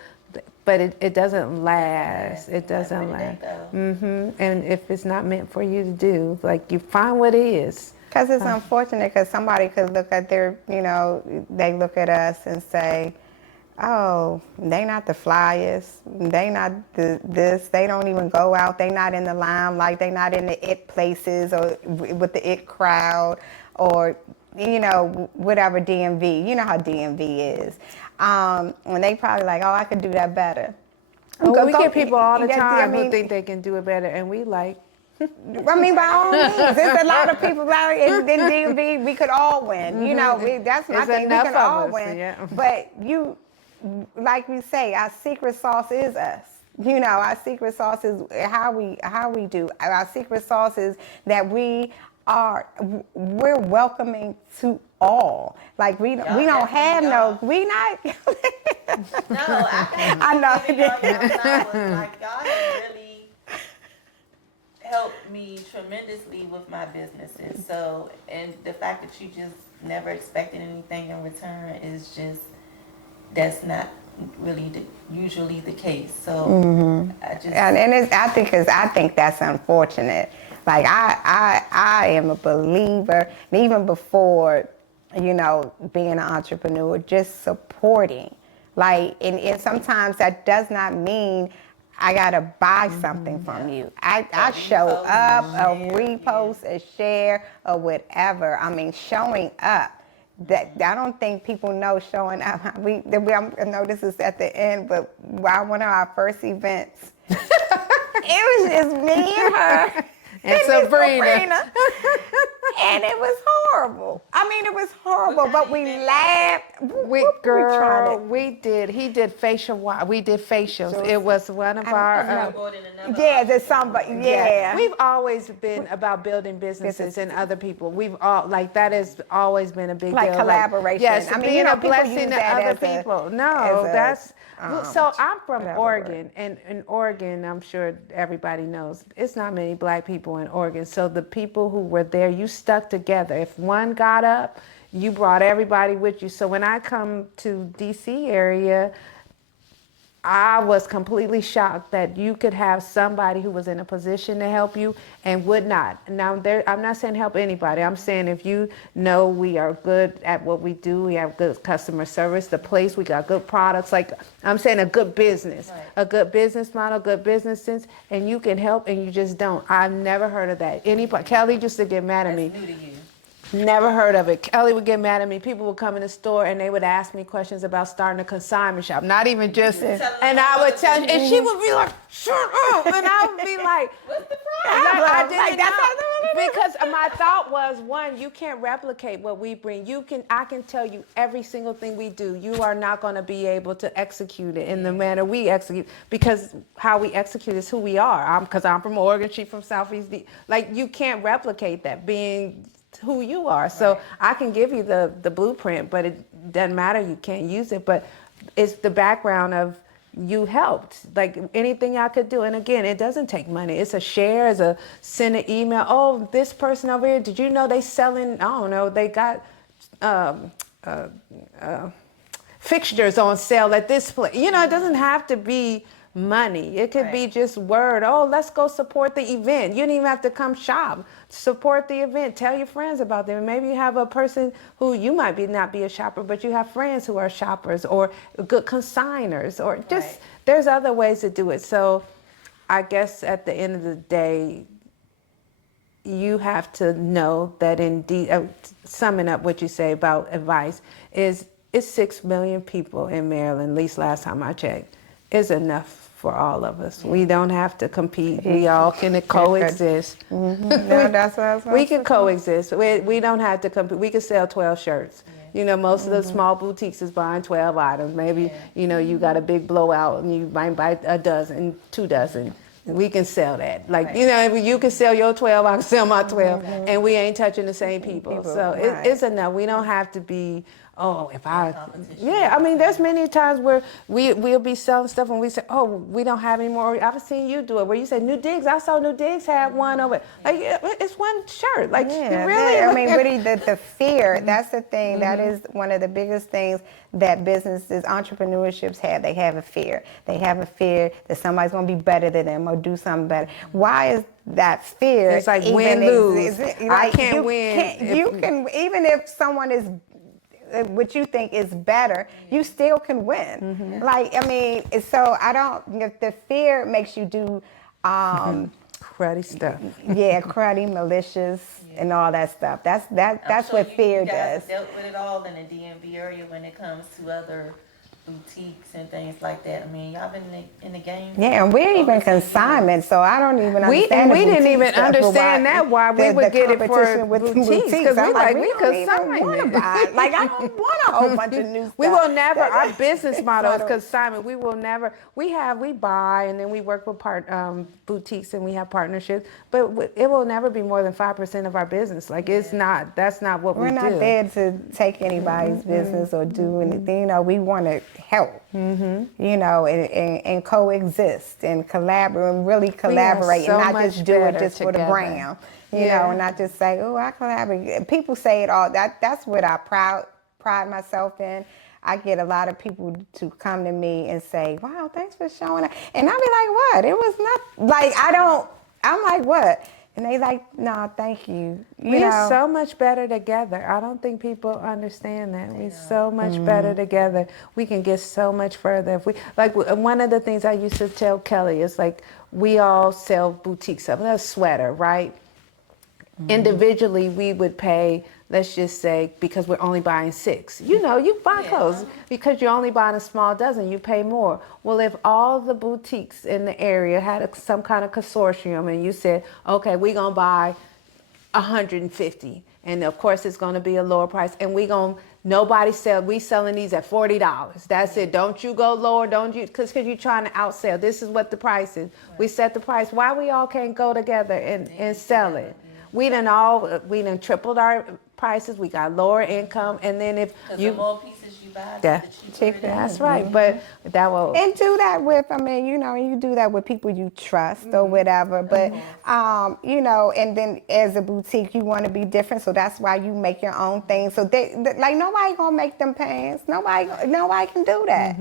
but it doesn't last. It doesn't last. And if it's not meant for you to do, like, you find what is. Because it's unfortunate, because somebody could look at their, they look at us and say, oh, they not the flyest, they not this, they don't even go out, they not in the limelight, they not in the it places or with the it crowd, or whatever DMV, you know how DMV is. And they probably like, oh, I could do that better. We get people all the time who think they can do it better, and we like, I mean, by all means, there's a lot of people out here in DMV. We could all win. That's my thing. We can all win. Yeah. But like we say, our secret sauce is us. Our secret sauce is how we do. Our secret sauce is that we're welcoming to all. Like we don't have no. We not. No, I know. Like, y'all have really helped me tremendously with my businesses. So, and the fact that you just never expected anything in return is just, that's not really usually the case. So I just I think that's unfortunate. Like I am a believer, and even before being an entrepreneur, just supporting. Like, and sometimes that does not mean I gotta buy something from you. I show up, a repost, a share, or whatever. I mean, showing up. That I don't think people know showing up. I know this is at the end, but while one of our first events, it was just me and her. And Sabrina. And it was horrible. I mean, it was horrible, but we laughed. We did facial. We did facials. It was one of our. There's somebody. Yeah. We've always been about building businesses and other people. We've all, like, that has always been a big like deal. Collaboration. Yes, I mean, being a blessing to other people. So I'm from Oregon, and in Oregon, I'm sure everybody knows, it's not many black people in Oregon. So the people who were there, you stuck together. If one got up, you brought everybody with you. So when I come to DC area, I was completely shocked that you could have somebody who was in a position to help you and would not. Now, I'm not saying help anybody. I'm saying if you know we are good at what we do, we have good customer service, the place, we got good products. Like, I'm saying a good business, a good business model, good business sense, and you can help and you just don't. I've never heard of that. Anybody, Kelly used to get mad at me. New to you. Never heard of it. Kelly would get mad at me. People would come in the store and they would ask me questions about starting a consignment shop. Not even just, and I would tell, and she would be like, shut up. And I would be like, what's the problem? I didn't know. Because my thought was, one, you can't replicate what we bring. I can tell you every single thing we do. You are not going to be able to execute it in the manner we execute, because how we execute is who we are. Because I'm from Oregon, she's from Southeast. Like, you can't replicate that being who you are. So I can give you the blueprint, but it doesn't matter. You can't use it. But it's the background of you helped. Like, anything I could do. And again, it doesn't take money. It's a share, it's a send an email. Oh, this person over here, did you know they selling, I don't know, they got fixtures on sale at this place. It doesn't have to be money. It could be just word. Oh, let's go support the event. You don't even have to come shop. Support the event. Tell your friends about them. Maybe you have a person who you might not be a shopper, but you have friends who are shoppers or good consigners, or just there's other ways to do it. So I guess at the end of the day, you have to know that indeed, summing up what you say about advice, it's 6 million people in Maryland, at least last time I checked, is enough for all of us. We don't have to compete. We all can coexist. No, that's what I was we can coexist. We don't have to compete. We can sell 12 shirts. Most of the small boutiques is buying 12 items. Maybe, you got a big blowout and you might buy a dozen, 2 dozen. We can sell that. Like, you can sell your 12, I can sell my 12, and we ain't touching the same people. So it's enough. We don't have to be oh, if I, competition. yeah, I mean, there's many times where we'll be selling stuff and we say, oh, we don't have any more. I've seen you do it where you say, NewDigz, I saw NewDigz had one over. Like, yeah, it's one shirt. Like, Yeah, really? I mean, really, the fear, that's the thing. That is one of the biggest things that businesses, entrepreneurships have. They have a fear. They have a fear that somebody's going to be better than them or do something better. Why is that fear? It's like even win-lose. I like, can't you win. You can, even if someone is what you think is better, you still can win. Like, I mean, so I don't, if the fear makes you do, Cruddy stuff. yeah, cruddy, malicious, and all that stuff. That's I'm sure what fear you guys does. dealt with it all in the DMV area when it comes to other boutiques and things like that. I mean, y'all been in the game. Yeah, and we're even over 10 years. consignment, so I don't even We understand. we the didn't boutique even stuff, but understand that why we would get it for competition with the boutiques because I'm we like we don't even consignment. wanna buy it. Like, I don't want a whole bunch of new stuff. We will never. Our business model is not a- consignment. We will never. We buy and then we work with boutiques and we have partnerships, but it will never be more than 5% of our business. Like it's not. That's not what We're we not do. there to take anybody's business or do anything. You know, we want to help. You know, and coexist and collaborate and really collaborate so and not much just do it better just for the together. brand. You Yeah. know, and not just say, oh, I collaborate. People say it all. That's what I pride myself in. I get a lot of people to come to me and say, wow, thanks for showing up. And I'll be like, what? It was not like I'm like, what? And they like, no, thank you. We're so much better together. I don't think people understand that. We're so much better together. We can get so much further. If we like one of the things I used to tell Kelly is like we all sell boutique stuff. That's a sweater, right? Individually, we would pay, let's just say, because we're only buying 6. You know, you buy clothes because you're only buying a small dozen, you pay more. Well, if all the boutiques in the area had some kind of consortium and you said, okay, we're going to buy 150, and of course it's going to be a lower price, and we selling these at $40. That's it. Don't you go lower. Don't you, because you're trying to outsell. This is what the price is. We set the price. Why we all can't go together and sell it? We done tripled our prices. We got lower income, and then if The more pieces you buy, Yeah. the cheaper it is. that's right. But that will And do that with, I mean, you know, you do that with people you trust or whatever. But, you know, and then as a boutique, you want to be different. So that's why you make your own thing. So like nobody gonna make them pants. Nobody can do that.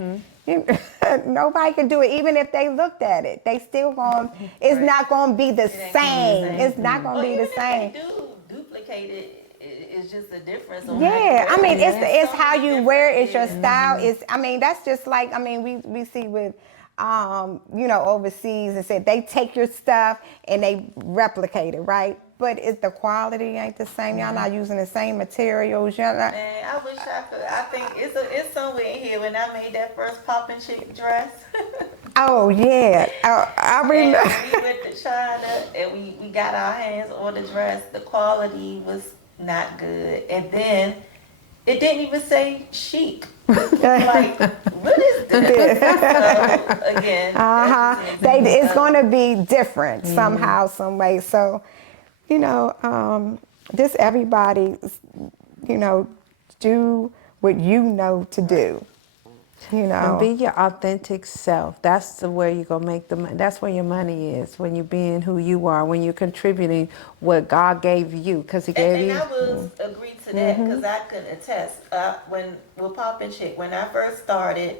Nobody can do it. Even if they looked at it, they still gonna. It's not gonna be the same. It's not gonna be the same. If they do duplicate it, it's just a difference. On Yeah, how I mean, you wear it. it's So how many you wear it. It's your different- style. It's, I mean, that's just like, I mean, we see with, you know, overseas and said they take your stuff and they replicate it, right? But it's the quality ain't the same. Y'all not using the same materials. Y'all not. Man, I wish I could. I think it's somewhere in here when I made that first Poppin chick dress. Oh yeah, I remember. And we went to China and we got our hands on the dress. The quality was not good, and then it didn't even say chic. Like, what is this? So again, It's going to be different somehow, some way. So, you know, just everybody, you know, do what you know to do. You know, and be your authentic self. That's where you're gonna make the money. That's where your money is, when you're being who you are, when you're contributing what God gave you, because He gave and you. I will agree to that because I could attest. With Poppin Chick, when I first started,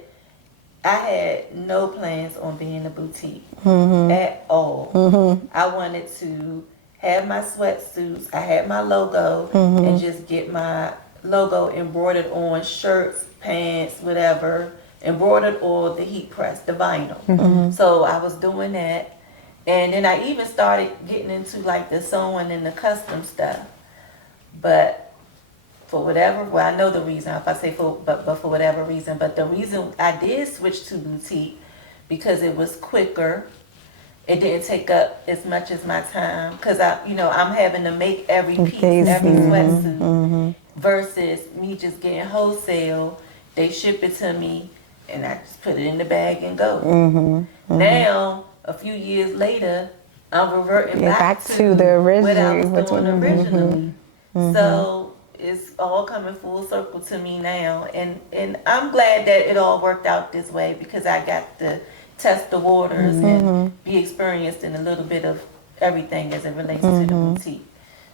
I had no plans on being a boutique at all. I wanted to have my sweatsuits. I had my logo and just get my logo embroidered on shirts, pants, whatever, embroidered on the heat press, the vinyl. So I was doing that, and then I even started getting into like the sewing and the custom stuff. But for whatever, well, I know the reason. If I say but for whatever reason, but the reason I did switch to boutique because it was quicker. It didn't take up as much as my time because I'm having to make every piece, every sweatsuit, versus me just getting wholesale. They ship it to me, and I just put it in the bag and go. Now, a few years later, I'm reverting back to the what I original. was doing originally. So it's all coming full circle to me now, and I'm glad that it all worked out this way because I got to test the waters and be experienced in a little bit of everything as it relates to the boutique.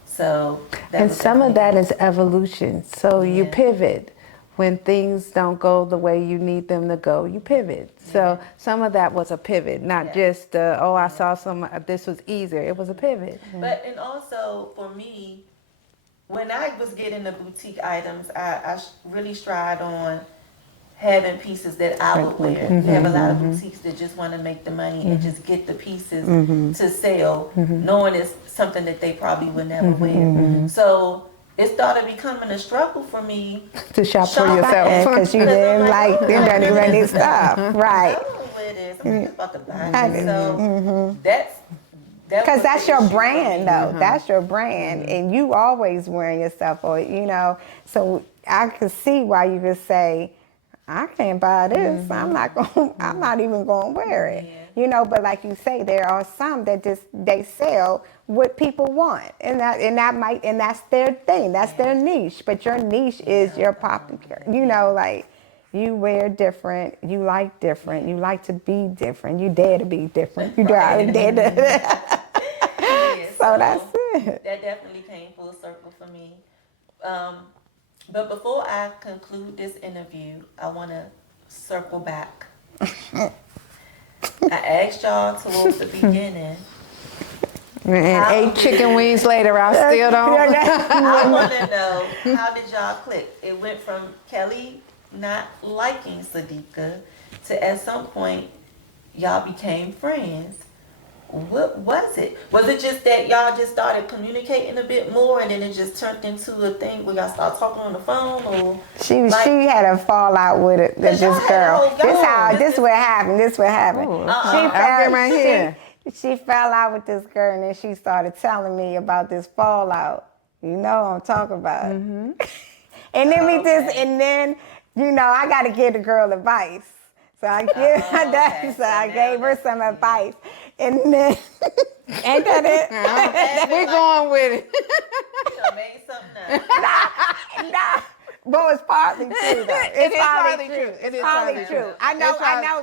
So And some of that is evolution. So you pivot when things don't go the way you need them to go. You pivot. So some of that was a pivot, not just I saw this was easier. It was a pivot. But and also for me, when I was getting the boutique items, I really strived on having pieces that I would wear. You have a lot of boutiques that just want to make the money and just get the pieces to sell, knowing it's something that they probably would never wear. So it started becoming a struggle for me To shop for yourself. Because you didn't like them dirty, ready stuff. I Right. don't know what it is. I'm just about to buy it. So that's Because that's the your issue for brand, me. though. That's your brand, and you always wearing your stuff, or So I could see why you could say, "I can't buy this. I'm not going. I'm not even going to wear it." But like you say, there are some that just they sell what people want, and that's their thing. That's their niche. But your niche is your popular. Like. You wear different. You like different. You like to be different. You dare to be different. You dare to. So that's it. That definitely came full circle for me. But before I conclude this interview, I want to circle back. I asked y'all towards the beginning. And 8 chicken wings later, I still don't. I want to know, how did y'all click? It went from Kelly not liking Sadiqa to at some point y'all became friends. What was it? Was it just that y'all just started communicating a bit more and then it just turned into a thing where y'all started talking on the phone, or She had a fallout with this girl. This what happened. She fell out with this girl, and then she started telling me about this fallout. You know what I'm talking about. And then I got to give the girl advice. So I gave her some advice. And then, ain't that it? We're going with it. You made something up. Nah. But it's partly true, though. It is partly true. It is partly true. I know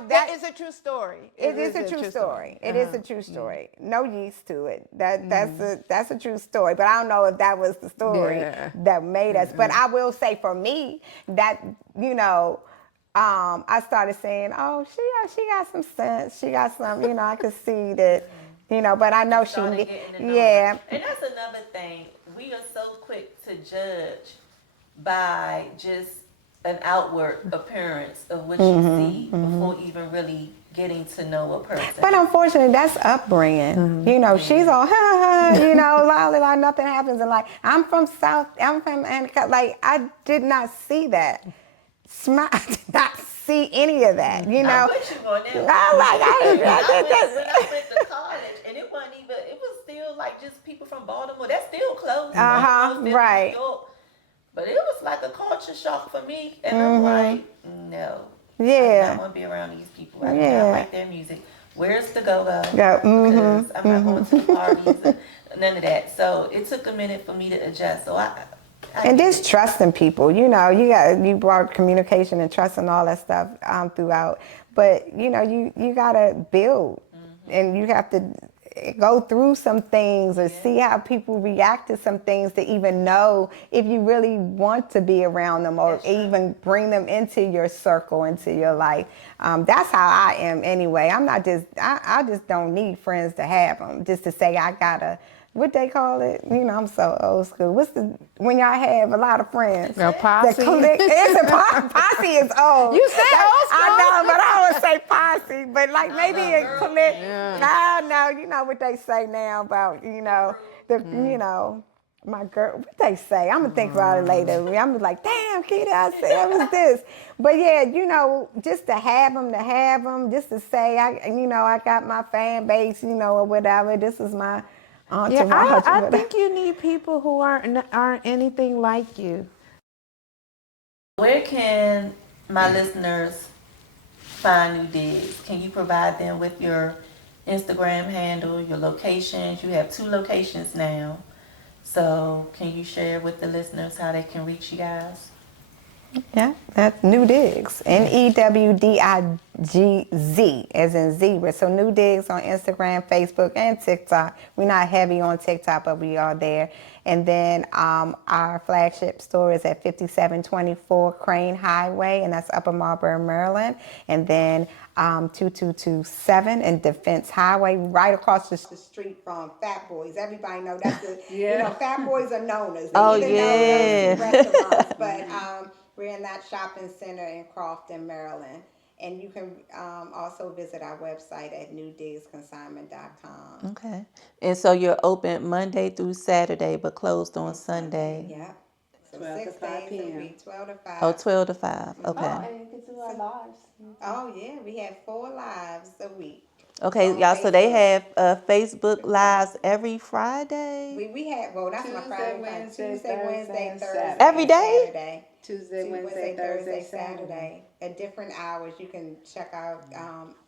that is a true story. It is a true story. It is a true story. No yeast to it. That's a true story. But I don't know if that was the story that made us. But I will say for me that I started saying, "Oh, she got some sense. She got some. I could see that. But I know she. Yeah. And that's another thing. We are so quick to judge by just an outward appearance of what you see before even really getting to know a person. But unfortunately, that's upbringing. She's all, like nothing happens. And I'm from Anacostia. I did not see that. I did not see any of that, I put you on that. When I went to college, and it was still just people from Baltimore. That's still close. Right. New York. But it was like a culture shock for me. And I'm like, no. Yeah. I don't want to be around these people. I do not like their music. Where's the go-go? Yeah. Because I'm not going to the parties and none of that. So it took a minute for me to adjust. So and just trusting people, you brought communication and trust and all that stuff throughout. But, you got to build and you have to go through some things or see how people react to some things to even know if you really want to be around them or even bring them into your circle, into your life. That's how I am anyway. I'm not I just don't need friends to have them just to say I gotta, what they call it? I'm so old school. When y'all have a lot of friends? A posse. Posse is old. You said old school. I know, but I would say posse. But maybe a clique. No, you know what they say now about, my girl, what they say. I'm going to think about it later. I'm like, damn, Keita, I said it was this. But yeah, just to have them, just to say, I got my fan base, or whatever. This is my entourage. I think you need people who aren't anything like you. Where can my listeners find NewDigz? Can you provide them with your Instagram handle, your locations? You have 2 locations now. So can you share with the listeners how they can reach you guys? Yeah, that's NewDigz. NewDigz, as in zebra. So NewDigz on Instagram, Facebook, and TikTok. We're not heavy on TikTok, but we are there. And then our flagship store is at 5724 Crane Highway, and that's Upper Marlboro, Maryland. And then 2227 in Defense Highway, right across the street from Fat Boys. Everybody know that's the, you know, Fat Boys are known as. They Oh, either know yeah. those restaurants, but we're in that shopping center in Crofton, Maryland. And you can also visit our website at NewDigzConsignment.com. Okay. And so you're open Monday through Saturday, but closed on Sunday. Yeah. So 12 to 6 5 days a p.m. week, 12 to 5. Oh, 12 to 5. Okay. Oh, and you can do our lives. Oh, yeah. We have 4 lives a week. Okay, on y'all, so they Facebook. have Facebook Lives every Friday? We had, well, that's my Tuesday, Friday, Wednesday, Tuesday, Wednesday, Thursday, and Thursday. Saturday. Every day? Saturday. Tuesday, Wednesday, Thursday, Saturday. At different hours. You can check out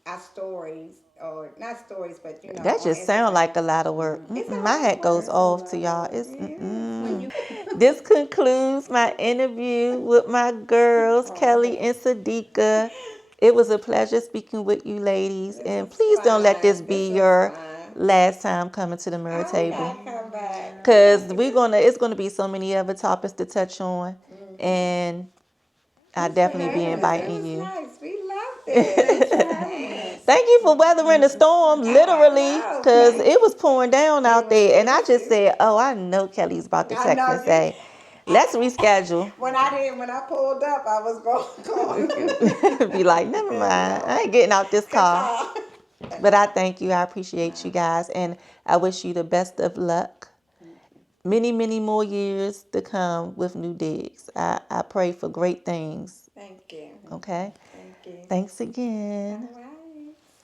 our stories, or not stories, but you know. That on just sounds Instagram. like a lot of work. It's a My lot hat of goes work. off to y'all. It's When you This concludes my interview with my girls, Kelly and Sadiqa. It was a pleasure speaking with you ladies. And was please don't let this fun. be This was your fun. last time coming to the mirror Oh, table. God, come back. Cause it's gonna be so many other topics to touch on. And I definitely be It inviting was you. nice. We loved it. Thank you for weathering the storm, literally, know. because Thank it was pouring down out there. And I just you. said, oh, I know Kelly's about to I text know and you- say, let's reschedule. When I pulled up, I was going. Be like, never mind. I ain't getting out this car. But I thank you. I appreciate you guys. And I wish you the best of luck. Many, many more years to come with NewDigz. I pray for great things. Thank you. Okay? Thank you. Thanks again.